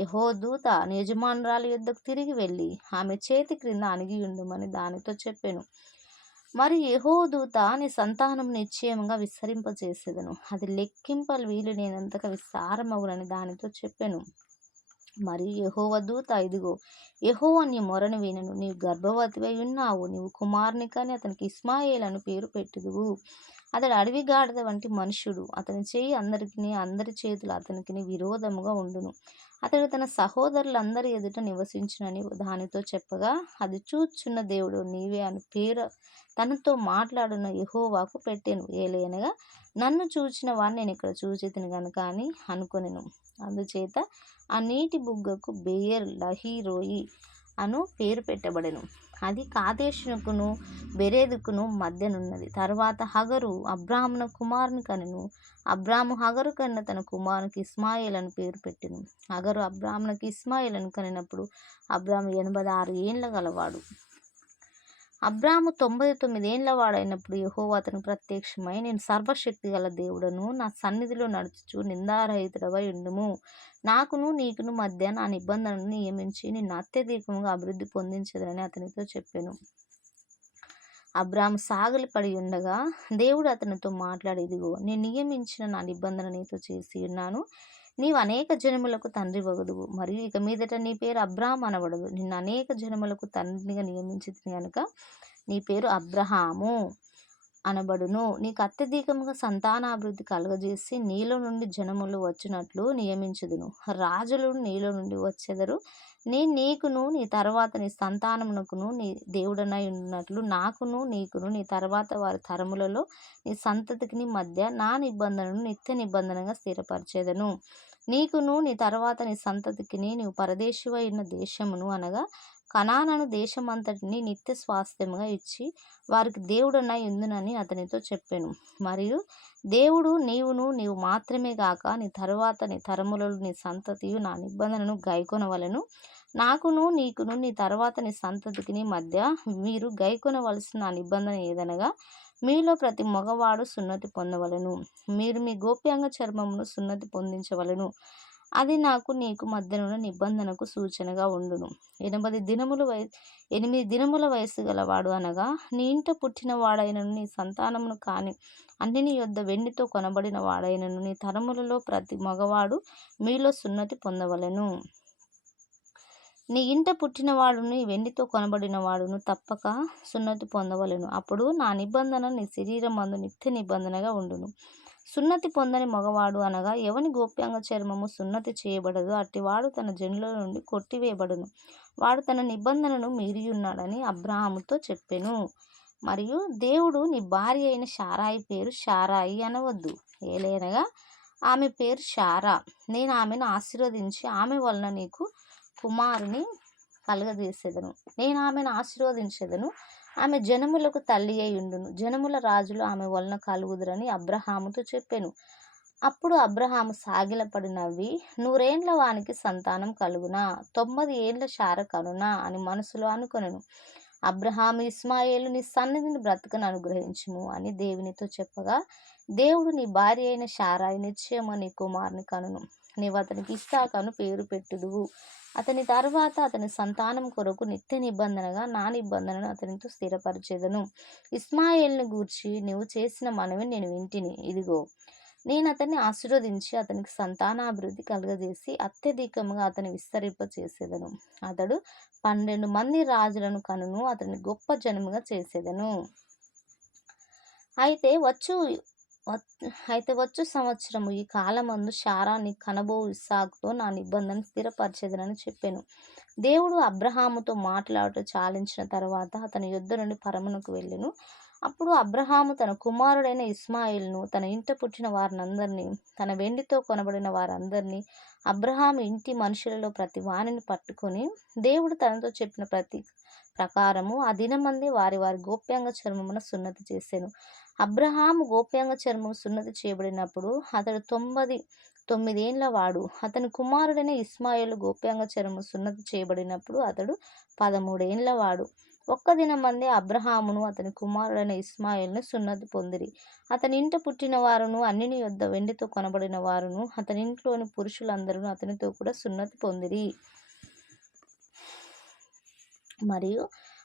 యెహోవా దూత నీ యజమానురాలి యొద్దకు తిరిగి వెళ్ళి ఆమె చేతి క్రింద అణిగియుండుమని దానితో చెప్పెను. మరి యెహోవా దూత నీ సంతానం నిశ్చయముగా విస్తరింపజేసేదను, అది లెక్కింప వీలు లేనంతగా విస్తారమగునని దానితో చెప్పెను. మరియు యెహోవా దూత, ఇదిగో, యెహోవా నీ మొరను వినెను, నీవు గర్భవతివై ఉన్నావు, నీవు కుమారుని కని అతనికి ఇష్మాయేలు అని పేరు పెట్టుదువు. అతడు అడవి గాడిద వంటి మనుష్యుడు, అతని చేయి అందరి చేతులు అతనికి విరోధముగా ఉండును. అతడు తన సహోదరులందరి ఎదుట నివసించునని దానితో చెప్పగా, అది చూచున్న దేవుడు నీవే అని పేరు తనతో మాట్లాడున్న యెహోవాకు పెట్టెను. ఏలయనగా నన్ను చూచిన వాడిని నేను ఇక్కడ చూచితిని గనుక అని అనుకొనెను. అందుచేత ఆ నీటి బుగ్గకు బెయేర్ లహీరోయి అను పేరు పెట్టబడెను. అది కాదేశునకును బెరేదుకును మధ్యనున్నది. తర్వాత హగరు అబ్రాహామున కుమారుని కనెను. అబ్రాము హగరు కన్న తన కుమారునికి ఇష్మాయేలు అని పేరు పెట్టెను. హగరు అబ్రామునకు ఇష్మాయేలును కనినప్పుడు అబ్రాము 86 ఏండ్ల గలవాడు. అబ్రాము 99 ఏండ్ల వాడైనప్పుడు యెహోవా అతనికి ప్రత్యక్షమై, నేను సర్వశక్తి గల దేవుడను, నా సన్నిధిలో నడుచుచు నిందారహితుడవై ఉండుము. నాకును నీకును మధ్య నా నిబంధనను నియమించి నిన్ను అత్యధికముగా అభివృద్ధి పొందించదనని అతనితో చెప్పెను. అబ్రాము సాగిలి పడి ఉండగా దేవుడు అతనితో మాట్లాడి, ఇదిగో, నేను నియమించిన నా నిబంధన నీతో చేసి ఉన్నాను. నీవు అనేక జనములకు తండ్రి వగుదువు. మరియు ఇక మీదట నీ పేరు అబ్రాహాము అనబడదు, నిన్ను అనేక జనములకు తండ్రినిగా నియమించింది కనుక నీ పేరు అబ్రహాము. అనబడును. నీకు అత్యధికముగా సంతానాభివృద్ధి కలుగజేసి నీలో నుండి జనములు వచ్చినట్లు నియమించుదును. రాజులు నీలో నుండి వచ్చెదరు. నేను నీకును నీ తర్వాత నీ సంతానమునకును నీ దేవుడనై ఉన్నట్లు నాకును నీకును నీ తర్వాత వారి తరములలో నీ సంతతికి మధ్య నా నిబంధనను నిత్య నిబంధనగా స్థిరపరిచేదను. నీకును నీ తర్వాత నీ సంతతికిని నీవు పరదేశివై ఉన్న దేశమును అనగా కనానను దేశమంతటిని నిత్య స్వాస్థ్యముగా ఇచ్చి వారికి దేవుడనై ఉందునని అతనితో చెప్పాను. మరియు దేవుడు నీవు మాత్రమే కాక నీ తరువాత నీ తరములలో నీ సంతతియు నా నిబంధనను గైకొనవలెను. నాకును నీకును నీ తర్వాత నీ సంతతికి మధ్య మీరు గైకొనవలసిన నా నిబంధన ఏదనగా మీలో ప్రతి మగవాడు సున్నతి పొందవలెను. మీరు మీ గోప్యాంగ చర్మమును సున్నతి పొందించవలెను. అది నాకు నీకు మధ్యనున్న నిబంధనకు సూచనగా ఉండును. 8 దినముల వయసు గలవాడు అనగా నీ ఇంట పుట్టిన వాడైనను నీ సంతానమును కాని అన్ని నీ యొద్ద వెండితో కొనబడిన వాడైనను నీ తరములలో ప్రతి మగవాడు మీలో సున్నతి పొందవలెను. నీ ఇంట పుట్టినవాడును వెండితో కొనబడిన వాడును తప్పక సున్నతి పొందవలెను. అప్పుడు నా నిబంధన నీ శరీరం మందు నిత్య నిబంధనగా ఉండును. సున్నతి పొందని మగవాడు అనగా ఎవని గోప్యాంగ చర్మము సున్నతి చేయబడదు అట్టివాడు తన జనుల నుండి కొట్టివేయబడును. వాడు తన నిబంధనను మీరియున్నాడని అబ్రాహాముతో చెప్పెను. మరియు దేవుడు నీ భార్య అయిన శారాయి పేరు శారాయి అనవద్దు, ఏలైనగా ఆమె పేరు శారా. నేను ఆమెను ఆశీర్వదించి ఆమె వలన నీకు కుమారుని కలుగజేసేదను. నేను ఆమెను ఆశీర్వదించెదను. ఆమె జనములకు తల్లి అయి ఉండును. జనముల రాజులు ఆమె వలన కలుగుదురని అబ్రహాముతో చెప్పెను. అప్పుడు అబ్రహాము సాగిలపడి నవ్వి 100 ఏండ్ల వానికి సంతానం కలుగునా, 90 ఏండ్ల శార కనునా అని మనసులో అనుకొనెను. అబ్రహాము ఇస్మాయేలు నీ సన్నిధిని బ్రతుకను అనుగ్రహించుము అని దేవునితో చెప్పగా, దేవుడు నీ భార్య అయిన శారాయి నిశ్చయము నీ కుమారుని కనును. నీవు అతనికి ఇస్సాకు పేరు పెట్టుదువు. అతని తర్వాత అతని సంతానం కొరకు నిత్య నిబంధనగా నా నిబంధనను అతనితో స్థిరపరిచేదను. ఇస్మాయేలును గూర్చి నీవు చేసిన మనవి నేను వింటిని. ఇదిగో నేను అతన్ని ఆశీర్వదించి అతనికి సంతానాభివృద్ధి కలుగజేసి అత్యధికముగా అతని విస్తరింప చేసేదను. అతడు 12 మంది రాజులను కనును. అతని గొప్ప జనముగా చేసేదను. అయితే వచ్చు సంవత్సరము ఈ కాలమందు శారా నీ కనబో ఇస్సాకుతో నా నిబంధన స్థిరపరిచేదనని చెప్పాను. దేవుడు అబ్రహాముతో మాట్లాడుతూ చాలించిన తర్వాత అతని యుద్ధ నుండి పరమునకు వెళ్ళెను. అప్పుడు అబ్రహాము తన కుమారుడైన ఇస్మాయిల్ను, తన ఇంట పుట్టిన వారినందరినీ, తన వెండితో కొనబడిన వారందరినీ, అబ్రహాము ఇంటి మనుషులలో ప్రతి వానిని పట్టుకొని దేవుడు తనతో చెప్పిన ప్రతి ప్రకారము ఆ దినమందే వారి వారి గోప్యాంగ చర్మమున సున్నతి చేసెను. అబ్రహాము గోప్యాంగ చర్మము సున్నతి చేయబడినప్పుడు అతడు 99 ఏండ్ల వాడు. అతని కుమారుడైన ఇస్మాయిలు గోప్యాంగ చర్మము సున్నతి చేయబడినప్పుడు అతడు 13 ఏండ్ల వాడు. ఒక్క దినమందే అబ్రహామును అతని కుమారుడైన ఇస్మాయిల్ను సున్నతి పొందిరి. అతని ఇంట పుట్టిన వారును అన్నిని యొద్ద వెండితో కొనబడిన వారును అతని ఇంట్లోని పురుషులందరూ అతనితో కూడా సున్నతి పొందిరి. మరియు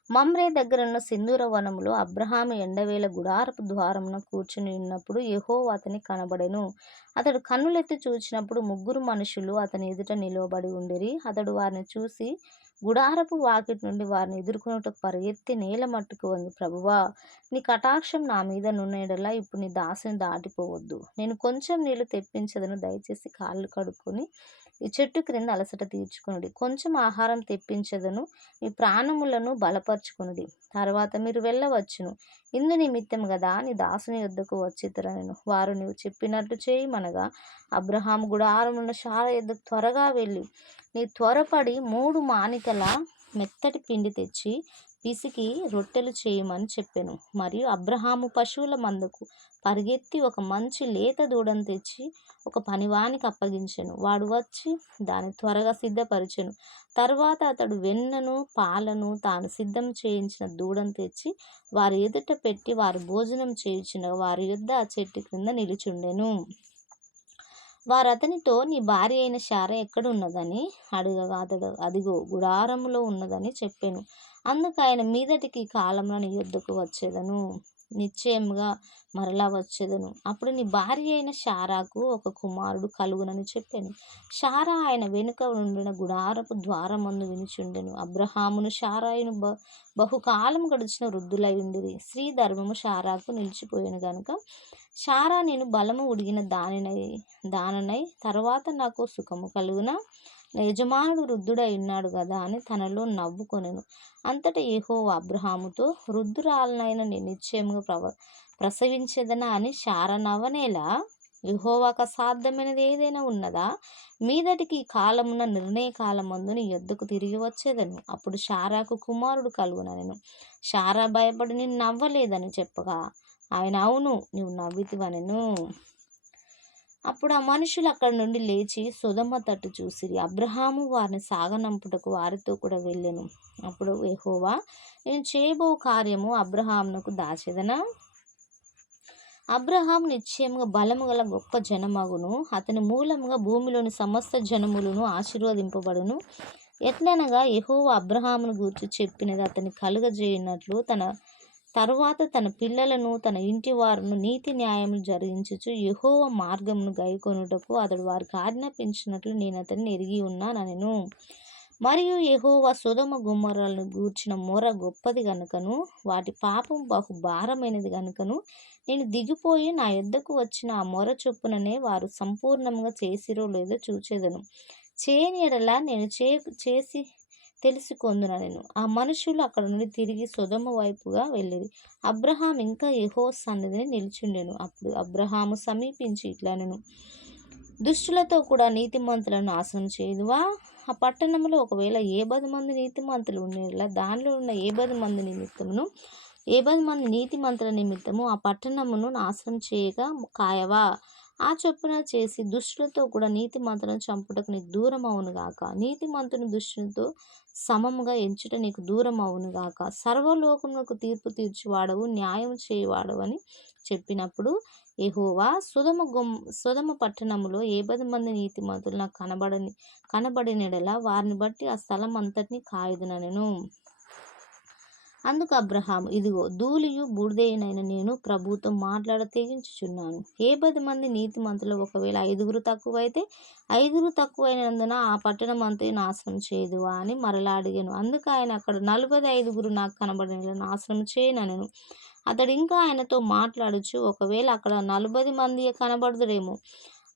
మమ్రే దగ్గరున్న సింధూర వనములో అబ్రహాము ఎండవేళ గుడారపు ద్వారమున కూర్చుని ఉన్నప్పుడు యెహోవా అతనికి కనబడెను. అతడు కన్నులెత్తి చూచినప్పుడు 3 మనుషులు అతని ఎదుట నిలువబడి ఉండిరి. అతడు వారిని చూసి గుడారపు వాకిటి నుండి వారిని ఎదుర్కొనుటకు పరిగెత్తి నేల మట్టుకు వంగి, ప్రభువా, నీ కటాక్షం నా మీద నున్న యెడల ఇప్పుడు నీ దాసుని దాటిపోవద్దు. నేను కొంచెం నీళ్లు తెప్పించదను. దయచేసి కాళ్ళు కడుక్కొని ఈ చెట్టు క్రింద అలసట తీర్చుకొనుడి. కొంచెం ఆహారం తెప్పించదను. మీ ప్రాణములను బలపరుచుకొనుడి. తర్వాత మీరు వెళ్ళవచ్చును. ఇందు నిమిత్తం గదా నీ దాసుని యొద్దకు వచ్చితురనెను. వారు నీవు చెప్పినట్లు చేయమనగా అబ్రహాము గుడారమున్న శారా యొద్దకు త్వరగా వెళ్ళి నీ త్వరపడి 3 మానికల మెత్తటి పిండి తెచ్చి పిసికి రొట్టెలు చేయమని చెప్పెను. మరియు అబ్రహాము పశువుల మందకు పరిగెత్తి ఒక మంచి లేత దూడను తెచ్చి ఒక పనివానికి అప్పగించెను. వాడు వచ్చి దాన్ని త్వరగా సిద్ధపరిచెను. తర్వాత అతడు వెన్నను పాలను తాను సిద్ధం చేయించిన దూడను తెచ్చి వారి ఎదుట పెట్టి వారు భోజనం చేయుచుండగా వారి యొద్ద ఆ చెట్టు క్రింద నిలుచుండెను. వారు అతనితో నీ భార్య అయిన శారా ఎక్కడున్నదని అడగగా అతడు అదిగో గుడారములో ఉన్నదని చెప్పెను. అందుకు ఆయన మీదటికి కాలంలో నీ యొద్దకు వచ్చేదను నిశ్చయముగా మరలా వచ్చేదను. అప్పుడు నీ భార్య అయిన శారాకు ఒక కుమారుడు కలుగునని చెప్పాను. శారా ఆయన వెనుక నుండిన గుడారపు ద్వారమందు వినుచుండెను. అబ్రహామును శారాయును బహుకాలం గడిచిన వృద్ధులై ఉండిరి. స్త్రీ ధర్మము శారాకు నిలిచిపోయాను గనుక శారా నేను బలము ఉడిగిన దాననై తర్వాత నాకు సుఖము కలుగున నా యజమానుడు వృద్ధుడై ఉన్నాడు కదా అని తనలో నవ్వుకొనెను. అంతటా యెహోవా అబ్రహాముతో, వృద్ధురాలనైన నేను నిశ్చయముగా ప్రసవించెదనా అని శారా నవ్వనేలా? యెహోవాకు అసాధ్యమైనది ఏదైనా ఉన్నదా? మీదటికి ఈ కాలమున నిర్ణయ కాలమందు నీ యొద్దకు తిరిగి వచ్చేదను. అప్పుడు శారాకు కుమారుడు కలుగుననెను. శారా భయపడి నేను నవ్వలేదని చెప్పగా ఆయన అవును నీవు నవ్వితివనెను. అప్పుడు ఆ మనుషులు అక్కడి నుండి లేచి సొదొమ తట్టు చూసిరి. అబ్రహాము వారిని సాగనంపుటకు వారితో కూడా వెళ్ళెను. అప్పుడు యెహోవా నేను చేయబో కార్యము అబ్రహామునకు దాచెదనా? అబ్రహాం నిశ్చయముగా బలము గల గొప్ప జనమగును. అతని మూలముగా భూమిలోని సమస్త జనములను ఆశీర్వదింపబడును. ఎట్లనగా యెహోవా అబ్రహామును గూర్చి చెప్పినది అతని కలుగజేయునట్లు తరువాత తన పిల్లలను తన ఇంటి వారును నీతి న్యాయములు జరిగించుచు యెహోవా మార్గమును గైకొనుటకు అతడు వారికి ఆజ్ఞాపించినట్లు నేను అతన్ని ఎరిగి ఉన్నానెను. మరియు యెహోవా సొదొమ గొమొర్రాలను గూర్చిన మొర గొప్పది గనుకను వాటి పాపం బహు భారమైనది గనుకను నేను దిగిపోయి నా యొద్దకు వచ్చిన ఆ మొర చొప్పుననే వారు సంపూర్ణంగా చేసిరో లేదో చూచెదను. చేయని యెడల నేను చేసి తెలుసుకొందుననెను. ఆ మనుషులు అక్కడ నుండి తిరిగి సొదొమ వైపుగా వెళ్ళిరి. అబ్రహాం ఇంకా యెహోవా సన్నిధిని నిలిచుండెను. అప్పుడు అబ్రహాము సమీపించి ఇట్లనెను, దుష్టులతో కూడా నీతిమంతులను నాశనం చేయుదువా? ఆ పట్టణంలో ఒకవేళ 70 మంది నీతిమంతులు ఉండేలా దానిలో ఉన్న 70 మంది నిమిత్తమును 70 మంది నీతిమంతుల నిమిత్తము ఆ పట్టణమును నాశనం చేయక కాయవా? ఆ చొప్పున చేసి దుష్టులతో కూడా నీతిమంతులను చంపుటకు నీకు దూరం అవునుగాక. నీతిమంతుని దుష్టునితో సమముగా ఎంచుట నీకు దూరం అవునుగాక. సర్వలోకములకు తీర్పు తీర్చువాడవు, న్యాయం చేయువాడవు అని చెప్పినప్పుడు యెహోవా సొదొమ పట్టణములో 70 మంది నీతిమంతులు నాకు కనబడినెడల వారిని బట్టి ఆ స్థలం అంతటిని కాయుదుననెను. అందుకు అబ్రహాము, ఇదిగో ధూళియు బూడిదయునైన నేను ప్రభువుతో మాట్లాడ తెగించుచున్నాను. 70 మంది నీతిమంతులు ఒకవేళ 5 తక్కువైతే 5 తక్కువైనందున ఆ పట్టణం అంతా నాశనం చేయుదువా అని మరలా అడిగాను. అందుకు ఆయన అక్కడ 45 నాకు కనబడిన నాశనం చేయననెను. అతడు ఇంకా ఆయనతో మాట్లాడుచు ఒకవేళ అక్కడ 40 మంది కనబడుదురేమో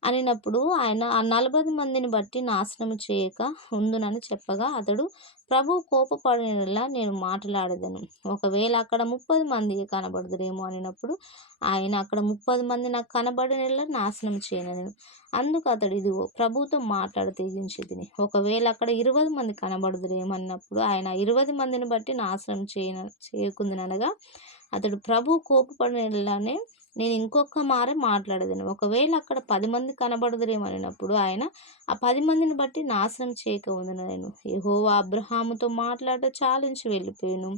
అనినప్పుడు ఆయన ఆ 40 మందిని బట్టి నాశనం చేయక ఉందునని చెప్పగా అతడు ప్రభువు కోపపడినలా నేను మాట్లాడేదను. ఒకవేళ అక్కడ 30 మంది కనబడుదురేమో అనినప్పుడు ఆయన అక్కడ 30 మంది నాకు కనబడినలా నాశనం చేయనెను. అందుకు అతడు ఇదిగో ప్రభువుతో మాట్లాడ తెగించితిని. ఒకవేళ అక్కడ 20 మంది కనబడుదురేమో అన్నప్పుడు ఆయన 20 మందిని బట్టి నాశనం చేయకుందుననగా అతడు ప్రభువు కోపపడినలానే నేను ఇంకొక మారే మాట్లాడేదను. ఒకవేళ అక్కడ 10 మంది కనబడుదురేమో అనినప్పుడు ఆయన ఆ 10 మందిని బట్టి నాశనం చేయక ఉందుననెను. యెహోవా అబ్రహాముతో మాట్లాడ చాలించి వెళ్ళిపోయాను.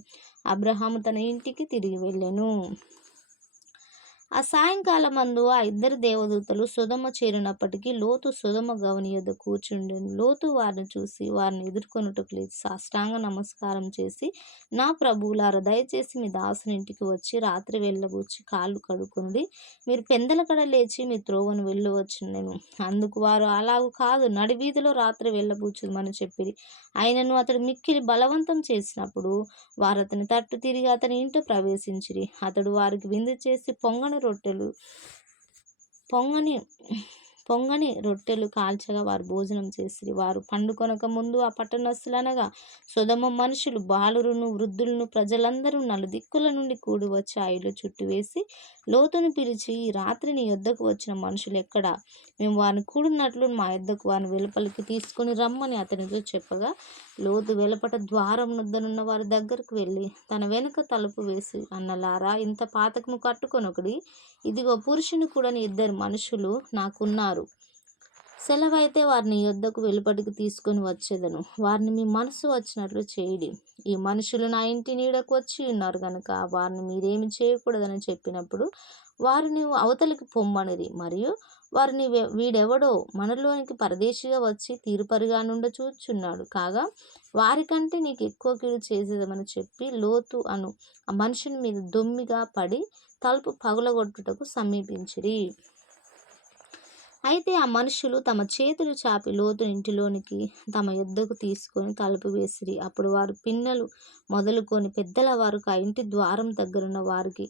అబ్రహాము తన ఇంటికి తిరిగి వెళ్ళెను. ఆ సాయంకాలమందు ఆ 2 దేవదూతలు సొదొమ చేరినప్పటికీ లోతు సొదొమ గవని యొద్ద కూర్చుండెను. లోతు వారిని చూసి వారిని ఎదుర్కొనుటకు లేచి సాష్టాంగ నమస్కారం చేసి, నా ప్రభువులారా, దయచేసి మీ దాసుని ఇంటికి వచ్చి రాత్రి వెళ్ళబూచి కాళ్ళు కడుక్కొనుడి. మీరు పెందలకడ లేచి మీ త్రోవను వెళ్ళవచ్చునెను. అందుకు వారు అలాగు కాదు, నడివీధిలో రాత్రి వెళ్ళబూచుమని చెప్పిరి. అయినను అతడు మిక్కిలి బలవంతం చేసినప్పుడు వారు అతని తట్టు తిరిగి అతని ఇంట ప్రవేశించిరి. అతడు వారికి విందు చేసి పొంగని రొట్టెలు కాల్చగా వారు భోజనం చేసిరి. వారు పండుకొనక ముందు ఆ పట్టణస్థులనగా సొదొమ మనుషులు, బాలురును, వృద్ధులను, ప్రజలందరూ నలుదిక్కుల నుండి కూడి వచ్చి ఆ ఇల్లు చుట్టువేసి లోతును పిలిచి, ఈ రాత్రి నీ యొద్దకు వచ్చిన మనుషులు ఎక్కడా? మేము వారిని కూడినట్లు మా యొద్దకు వారిని వెలుపలికి తీసుకొని రమ్మని అతనితో చెప్పగా లోతు వెలుపట ద్వారం వద్దనున్న వారి దగ్గరకు వెళ్ళి తన వెనుక తలుపు వేసి, అన్నలారా, ఇంత పాతకము కట్టుకొనొకడి. ఇదిగో పురుషుని కూడా 2 మనుషులు నాకున్నారు. సెలవైతే వారిని యొద్దకు వెలుపటికి తీసుకొని వచ్చేదను. వారిని మీ మనసు వచ్చినట్లు చేయుడి. ఈ మనుషులు నా ఇంటి నీడకు వచ్చి ఉన్నారు గనుక వారిని మీరేమి చేయకూడదని చెప్పినప్పుడు వారు నీవు అవతలికి పొమ్మనిరి. మరియు వారిని వీడెవడో మనలోనికి పరదేశిగా వచ్చి తీరుపరిగా నుండ చూచున్నాడు కాగా వారికంటే నీకు ఎక్కువ కీడు చేసేదమని చెప్పి లోతు అను ఆ మనుషుని మీద దొమ్మిగా పడి తలుపు పగులగొట్టుటకు సమీపించిరి. అయితే ఆ మనుషులు తమ చేతులు చాపి లోతు ఇంటిలోనికి తమ యొద్దకు తీసుకొని తలుపు వేసిరి. అప్పుడు వారు పిన్నలు మొదలుకొని పెద్దల వరకు ఆ ఇంటి ద్వారం దగ్గరున్న వారికి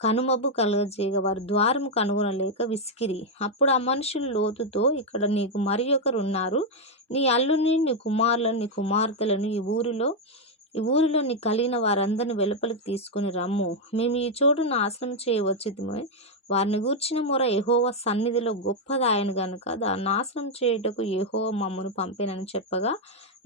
కనుమబ్బు కలగజేయగా వారు ద్వారము కనుగొనలేక విసికిరి. అప్పుడు ఆ మనుషులు లోతుతో, ఇక్కడ నీకు మరి ఒకరున్నారు, నీ అల్లుని, నీ కుమారులను, నీ కుమార్తెలను ఈ ఊరిలో నీ కలిగిన వారందరిని వెలుపలికి తీసుకుని రమ్ము. మేము ఈ చోటు నాశనం చేయవచ్చితిమని వారిని గూర్చిన మొర యెహోవా సన్నిధిలో గొప్పదాయను గనుక దాన్ని నాశనం చేయుటకు యెహోవా మమ్మను పంపెనని చెప్పగా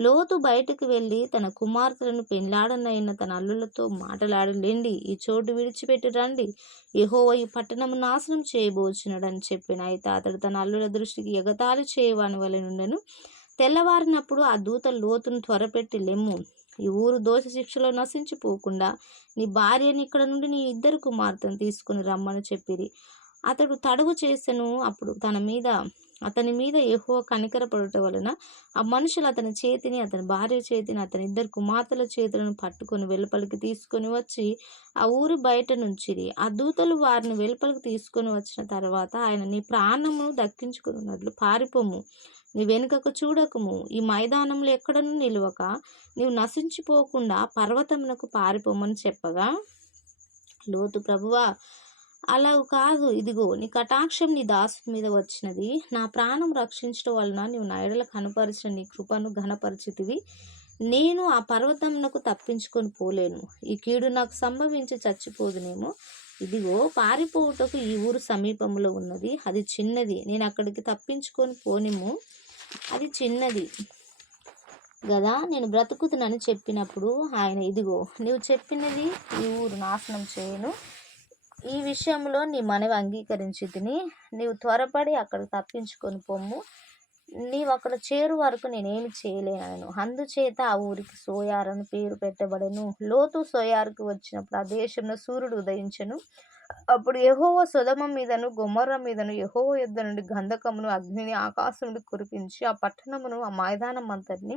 లోతు బయటకు వెళ్ళి తన కుమార్తెలను పెండ్లాడనైన తన అల్లులతో మాటలాడి, లెండి, ఈ చోటు విడిచిపెట్టి రండి, యెహోవా ఈ పట్టణము నాశనం చేయబోచున్నాడని చెప్పిన. అయితే అతడు తన అల్లుల దృష్టికి ఎగతాళి చేయవాని వలె నుండెను. తెల్లవారినప్పుడు ఆ దూత లోతును త్వరపెట్టి, లెమ్ము, ఈ ఊరు దోష శిక్షలో నశించిపోకుండా నీ భార్యని ఇక్కడ నుండి నీ ఇద్దరు కుమార్తెను తీసుకుని రమ్మని చెప్పిరి. అతడు తడువు చేసెను. అప్పుడు అతని మీద యెహోవా కనికరపడుట వలన ఆ మనుషులు అతని చేతిని, అతని భార్య చేతిని, అతని ఇద్దరు కుమార్తెల చేతులను పట్టుకొని వెలుపలికి తీసుకొని వచ్చి ఆ ఊరి బయట నుంచిరి. ఆ దూతలు వారిని వెలుపలికి తీసుకొని వచ్చిన తర్వాత ఆయన, నీ ప్రాణమును దక్కించుకున్నట్లు పారిపోము, నీ వెనుకకు చూడకము, ఈ మైదానంలో ఎక్కడనూ నిలువక నీవు నశించిపోకుండా పర్వతమునకు పారిపోమని చెప్పగా లోతు, ప్రభువా, అలాగు కాదు, ఇదిగో నీ కటాక్షం నీ దాసుని మీద వచ్చినది. నా ప్రాణం రక్షించడం వలన నీవు నా ఎడల కనపరిచిన నీ కృపను ఘనపరిచితివి. నేను ఆ పర్వతమునకు తప్పించుకొని పోలేను. ఈ కీడు నాకు సంభవించి చచ్చిపోదునేమో. ఇదిగో పారిపోవుటకు ఈ ఊరు సమీపంలో ఉన్నది, అది చిన్నది. నేను అక్కడికి తప్పించుకొని పోనిము, అది చిన్నది గదా, నేను బ్రతుకుతునని చెప్పినప్పుడు ఆయన, ఇదిగో నీవు చెప్పినది, ఈ ఊరు నాశనం చేయను. ఈ విషయంలో నీ మనవి అంగీకరించి తిని నీవు త్వరపడి అక్కడ తప్పించుకొని పొమ్ము. నీవు అక్కడ చేరు వరకు నేనేమి చేయలేను. అందుచేత ఆ ఊరికి సోయారు అని పేరు పెట్టబడెను. లోతు సోయారుకు వచ్చినప్పుడు ఆ దేశంలో సూర్యుడు ఉదయించెను. అప్పుడు యెహోవా సొదొమ మీదను గొమొర్రా మీదను యెహోవా యొద్ద నుండి గంధకమును అగ్నిని ఆకాశం నుండి కురిపించి ఆ పట్టణమును, ఆ మైదానం అంతటిని,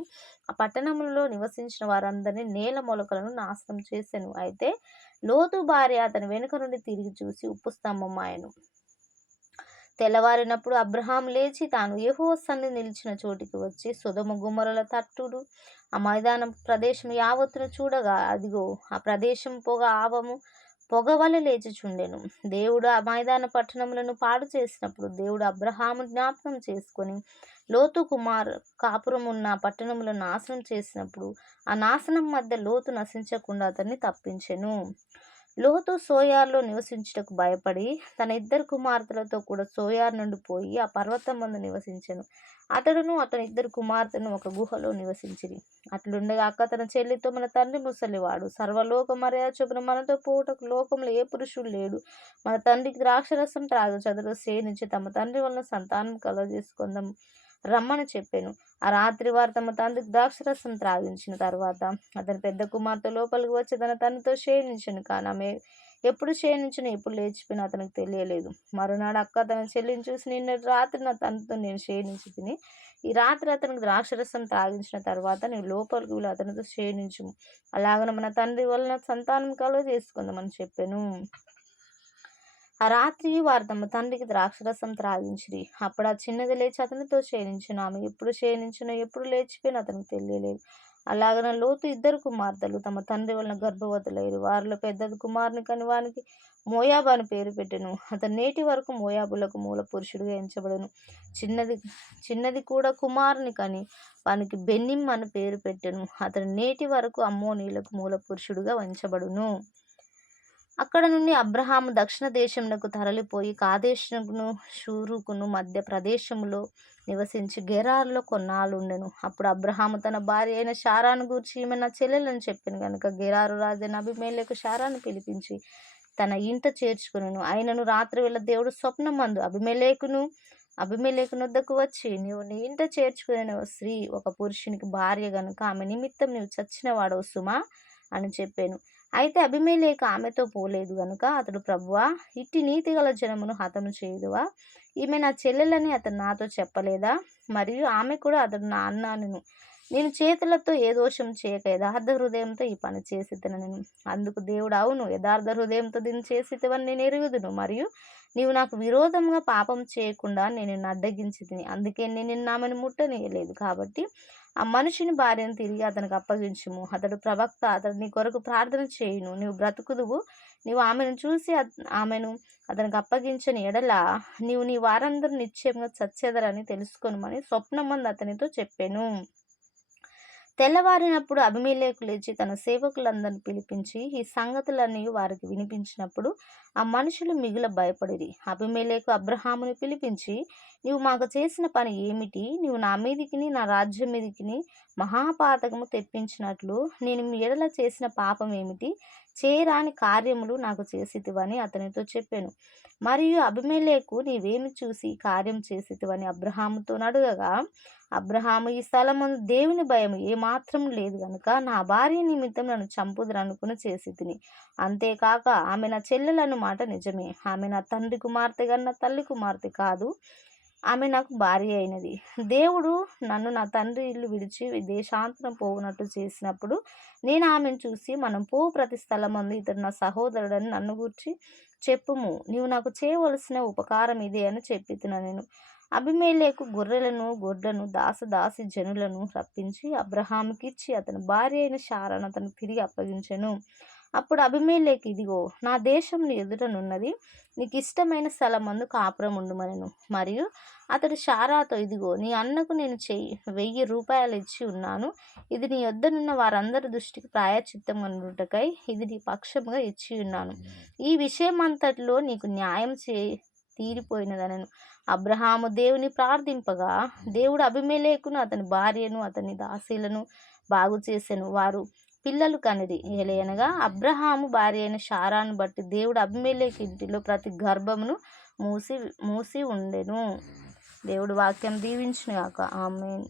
ఆ పట్టణములలో నివసించిన వారందరినీ, నేల మొలకలను నాశనం చేసెను. అయితే లోతు భార్య అతని వెనుక నుండి తిరిగి చూసి ఉప్పు స్తంభం ఆయను. తెల్లవారినప్పుడు అబ్రహాం లేచి తాను యెహోవా సన్నిధి నిలిచిన చోటికి వచ్చి సొదొమ గుమొర్రాల తట్టుడు ఆ మైదానం ప్రదేశం యావత్తును చూడగా, అదిగో ఆ ప్రదేశం పొగవలె లేచిచుండెను. దేవుడు ఆ మైదాన పట్టణములను పాడు చేసినప్పుడు దేవుడు అబ్రహాము జ్ఞాపకం చేసుకొని లోతు కాపురం ఉన్న పట్టణములను నాశనం చేసినప్పుడు ఆ నాశనం మధ్య లోతు నశించకుండా అతన్ని తప్పించెను. లోతు సోయారులో నివసించుటకు భయపడి తన ఇద్దరు కుమార్తెలతో కూడా సోయారు నుండి పోయి ఆ పర్వతం మందు నివసించెను. అతడును అతని ఇద్దరు కుమార్తెను ఒక గుహలో నివసించిరి. అట్లుండగా అక్క తన చెల్లితో, మన తండ్రి ముసలివాడు, సర్వలోక మర్యాద చొప్పున మనతో పోవుటకు లోకంలో ఏ పురుషుడు లేడు. మన తండ్రికి ద్రాక్షరసం త్రాగు చదువు సేనించి తమ తండ్రి వలన సంతానం కలుగజేసుకుందాం రమ్మని చెప్పాను. ఆ రాత్రి వారు తమ తండ్రికి ద్రాక్షరసం త్రాగించిన తర్వాత అతని పెద్ద కుమార్తె లోపలికి వచ్చి తన తండ్రితో క్షీణించను. కానీ ఆమె ఎప్పుడు క్షీణించను, ఎప్పుడు లేచిపోయినా అతనికి తెలియలేదు. మరునాడు అక్క తన చెల్లిని చూసి, నిన్నటి రాత్రి నా తండ్రితో నేను క్షీణించి తిని ఈ రాత్రి అతనికి ద్రాక్షరసం త్రాగించిన తర్వాత నీవు లోపలికి వెళ్ళి అతనితో క్షీణించుము, అలాగన మన తండ్రి వలన సంతానం కలుగజేసుకుందామని చెప్పాను. ఆ రాత్రి వారు తమ తండ్రికి ద్రాక్షరసం త్రాగించిరి. అప్పుడు ఆ చిన్నది లేచి అతనితో క్షీణించెను. ఆమె ఎప్పుడు క్షీణించినో ఎప్పుడు లేచిపోయినా అతనికి తెలియలేదు. అలాగన లోతు ఇద్దరు కుమార్తెలు తమ తండ్రి వలన గర్భవతులైరు. వారిలో పెద్దది కుమారుని కని వానికి మోయాబు అని పేరు పెట్టెను. అతను నేటి వరకు మోయాబులకు మూల పురుషుడిగా ఎంచబడెను. చిన్నది కూడా కుమారుని కని వానికి బెన్నిమ్ అని పేరు పెట్టెను. అతను నేటి వరకు అమ్మోనీయులకు మూల పురుషుడిగా ఎంచబడును. అక్కడ నుండి అబ్రహాము దక్షిణ దేశమునకు తరలిపోయి కాదేషుకును షూరుకును మధ్య ప్రదేశములో నివసించి గెరారులో కొన్నాళ్ళు ఉండెను. అప్పుడు అబ్రహాము తన భార్య అయిన శారాను గూర్చి, ఈమె నా చెల్లెలని చెప్పాను గనుక గెరారు రాజైన అబీమెలెకు శారాను పిలిపించి తన ఇంట చేర్చుకునెను. అయినను రాత్రి వేళ దేవుడు స్వప్నమందు అబీమెలెకును అబీమెలెకు నొద్దకు వచ్చి, నీవు నీ ఇంట చేర్చుకొనిన స్త్రీ ఒక పురుషునికి భార్య గనుక ఆమె నిమిత్తం నీవు చచ్చిన వాడవు సుమా అని చెప్పాను. అయితే అబీమెలెకు ఆమెతో పోలేదు గనుక అతడు, ప్రభువా, ఇట్టి నీతిగల జనమును హతము చేయుదువా? ఈమె నా చెల్లెలని అతడు నాతో చెప్పలేదా? మరియు ఆమె కూడా అతడు నా అన్న అనెను. నేను చేతులతో ఏ దోషం చేయక యథార్థ హృదయంతో ఈ పని చేసితినెను. అందుకు దేవుడు, అవును, యథార్థ హృదయంతో దీన్ని చేసితివని నేను ఎరుగుదును. మరియు నీవు నాకు విరోధంగా పాపం చేయకుండా నేను నిన్ను అడ్డగించితిని. అందుకే నేను నిన్ను ఆమెను ముట్టనీయలేదు. కాబట్టి ఆ మనుషుని భార్యను తిరిగి అతనికి అప్పగించుము. అతడు ప్రవక్త, అతడు నీ కొరకు ప్రార్థన చేయును, నీవు బ్రతుకుదువు. నీవు ఆమెను చూసి ఆమెను అతనికి అప్పగించని ఎడల నీవు నీ వారందరూ నిశ్చయంగా చచ్చెదరని తెలుసుకొనుమని స్వప్నమందు అతనితో చెప్పెను. తెల్లవారినప్పుడు అబీమెలెకు లేచి తన సేవకులందరిని పిలిపించి ఈ సంగతులన్నీ వారికి వినిపించినప్పుడు ఆ మనుషులు మిగుల భయపడిరి. అబీమెలెకు అబ్రహామును పిలిపించి, నీవు మాకు చేసిన పని ఏమిటి? నీవు నా మీదికిని నా రాజ్యం మీదికిని మహాపాతకము తెప్పించినట్లు నేను మీ ఎడల చేసిన పాపం ఏమిటి? చేయరాని కార్యములు నాకు చేసితివని అతనితో చెప్పాను. మరియు అబీమెలెకు, నీవేమి చూసి ఈ కార్యం చేసితివని అబ్రహాముతో అడగగా, అబ్రహాము, ఈ స్థలమందు దేవుని భయం ఏమాత్రం లేదు గనుక నా భార్య నిమిత్తం నన్ను చంపుదురనుకుని చేసితిని. అంతేకాక ఆమె నా చెల్లెలను మాట నిజమే. ఆమె నా తండ్రి కుమార్తె గాని నా తల్లి కుమార్తె కాదు. ఆమె నాకు భార్య అయినది. దేవుడు నన్ను నా తండ్రి ఇల్లు విడిచి దేశాంతరం పోవునట్టు చేసినప్పుడు నేను ఆమెను చూసి, మనం పోవు ప్రతి స్థలమందు ఇతడు నా సహోదరుడని నన్ను గూర్చి చెప్పుము. నీవు నాకు చేయవలసిన ఉపకారం ఇదే అని చెప్పితినెను. అబీమెలెకు గొర్రెలను గొడ్లను దాసదాసి జనులను రప్పించి అబ్రహాముకిచ్చి అతని భార్య అయిన శారాను అతనికి తిరిగి అప్పగించెను. అప్పుడు అబీమెలెకు, ఇదిగో, నా దేశం నీ ఎదుటనున్నది, నీకు ఇష్టమైన స్థలమందు కాపురం ఉండుమనెను. మరియు అతడు శారాతో, ఇదిగో, నీ అన్నకు నేను 1000 రూపాయలు ఇచ్చి ఉన్నాను. ఇది నీ యొద్దనున్న వారందరి దృష్టికి ప్రాయశ్చిత్తం అనుటకై ఇది నీ పక్షముగా ఇచ్చి ఉన్నాను. ఈ విషయమంతటిలో నీకు న్యాయం తీరిపోయినదనెను. అబ్రహాము దేవుని ప్రార్థింపగా దేవుడు అబీమెలెకును అతని భార్యను అతని దాసీలను బాగు చేసెను. వారు పిల్లలు కనిరి. ఏలయనగా అబ్రహాము భార్య అయిన శారాను బట్టి దేవుడు అబీమెలెకు ఇంటిలో ప్రతి గర్భమును మూసి ఉండెను. దేవుడు వాక్యం దీవించును గాక. ఆమేన్.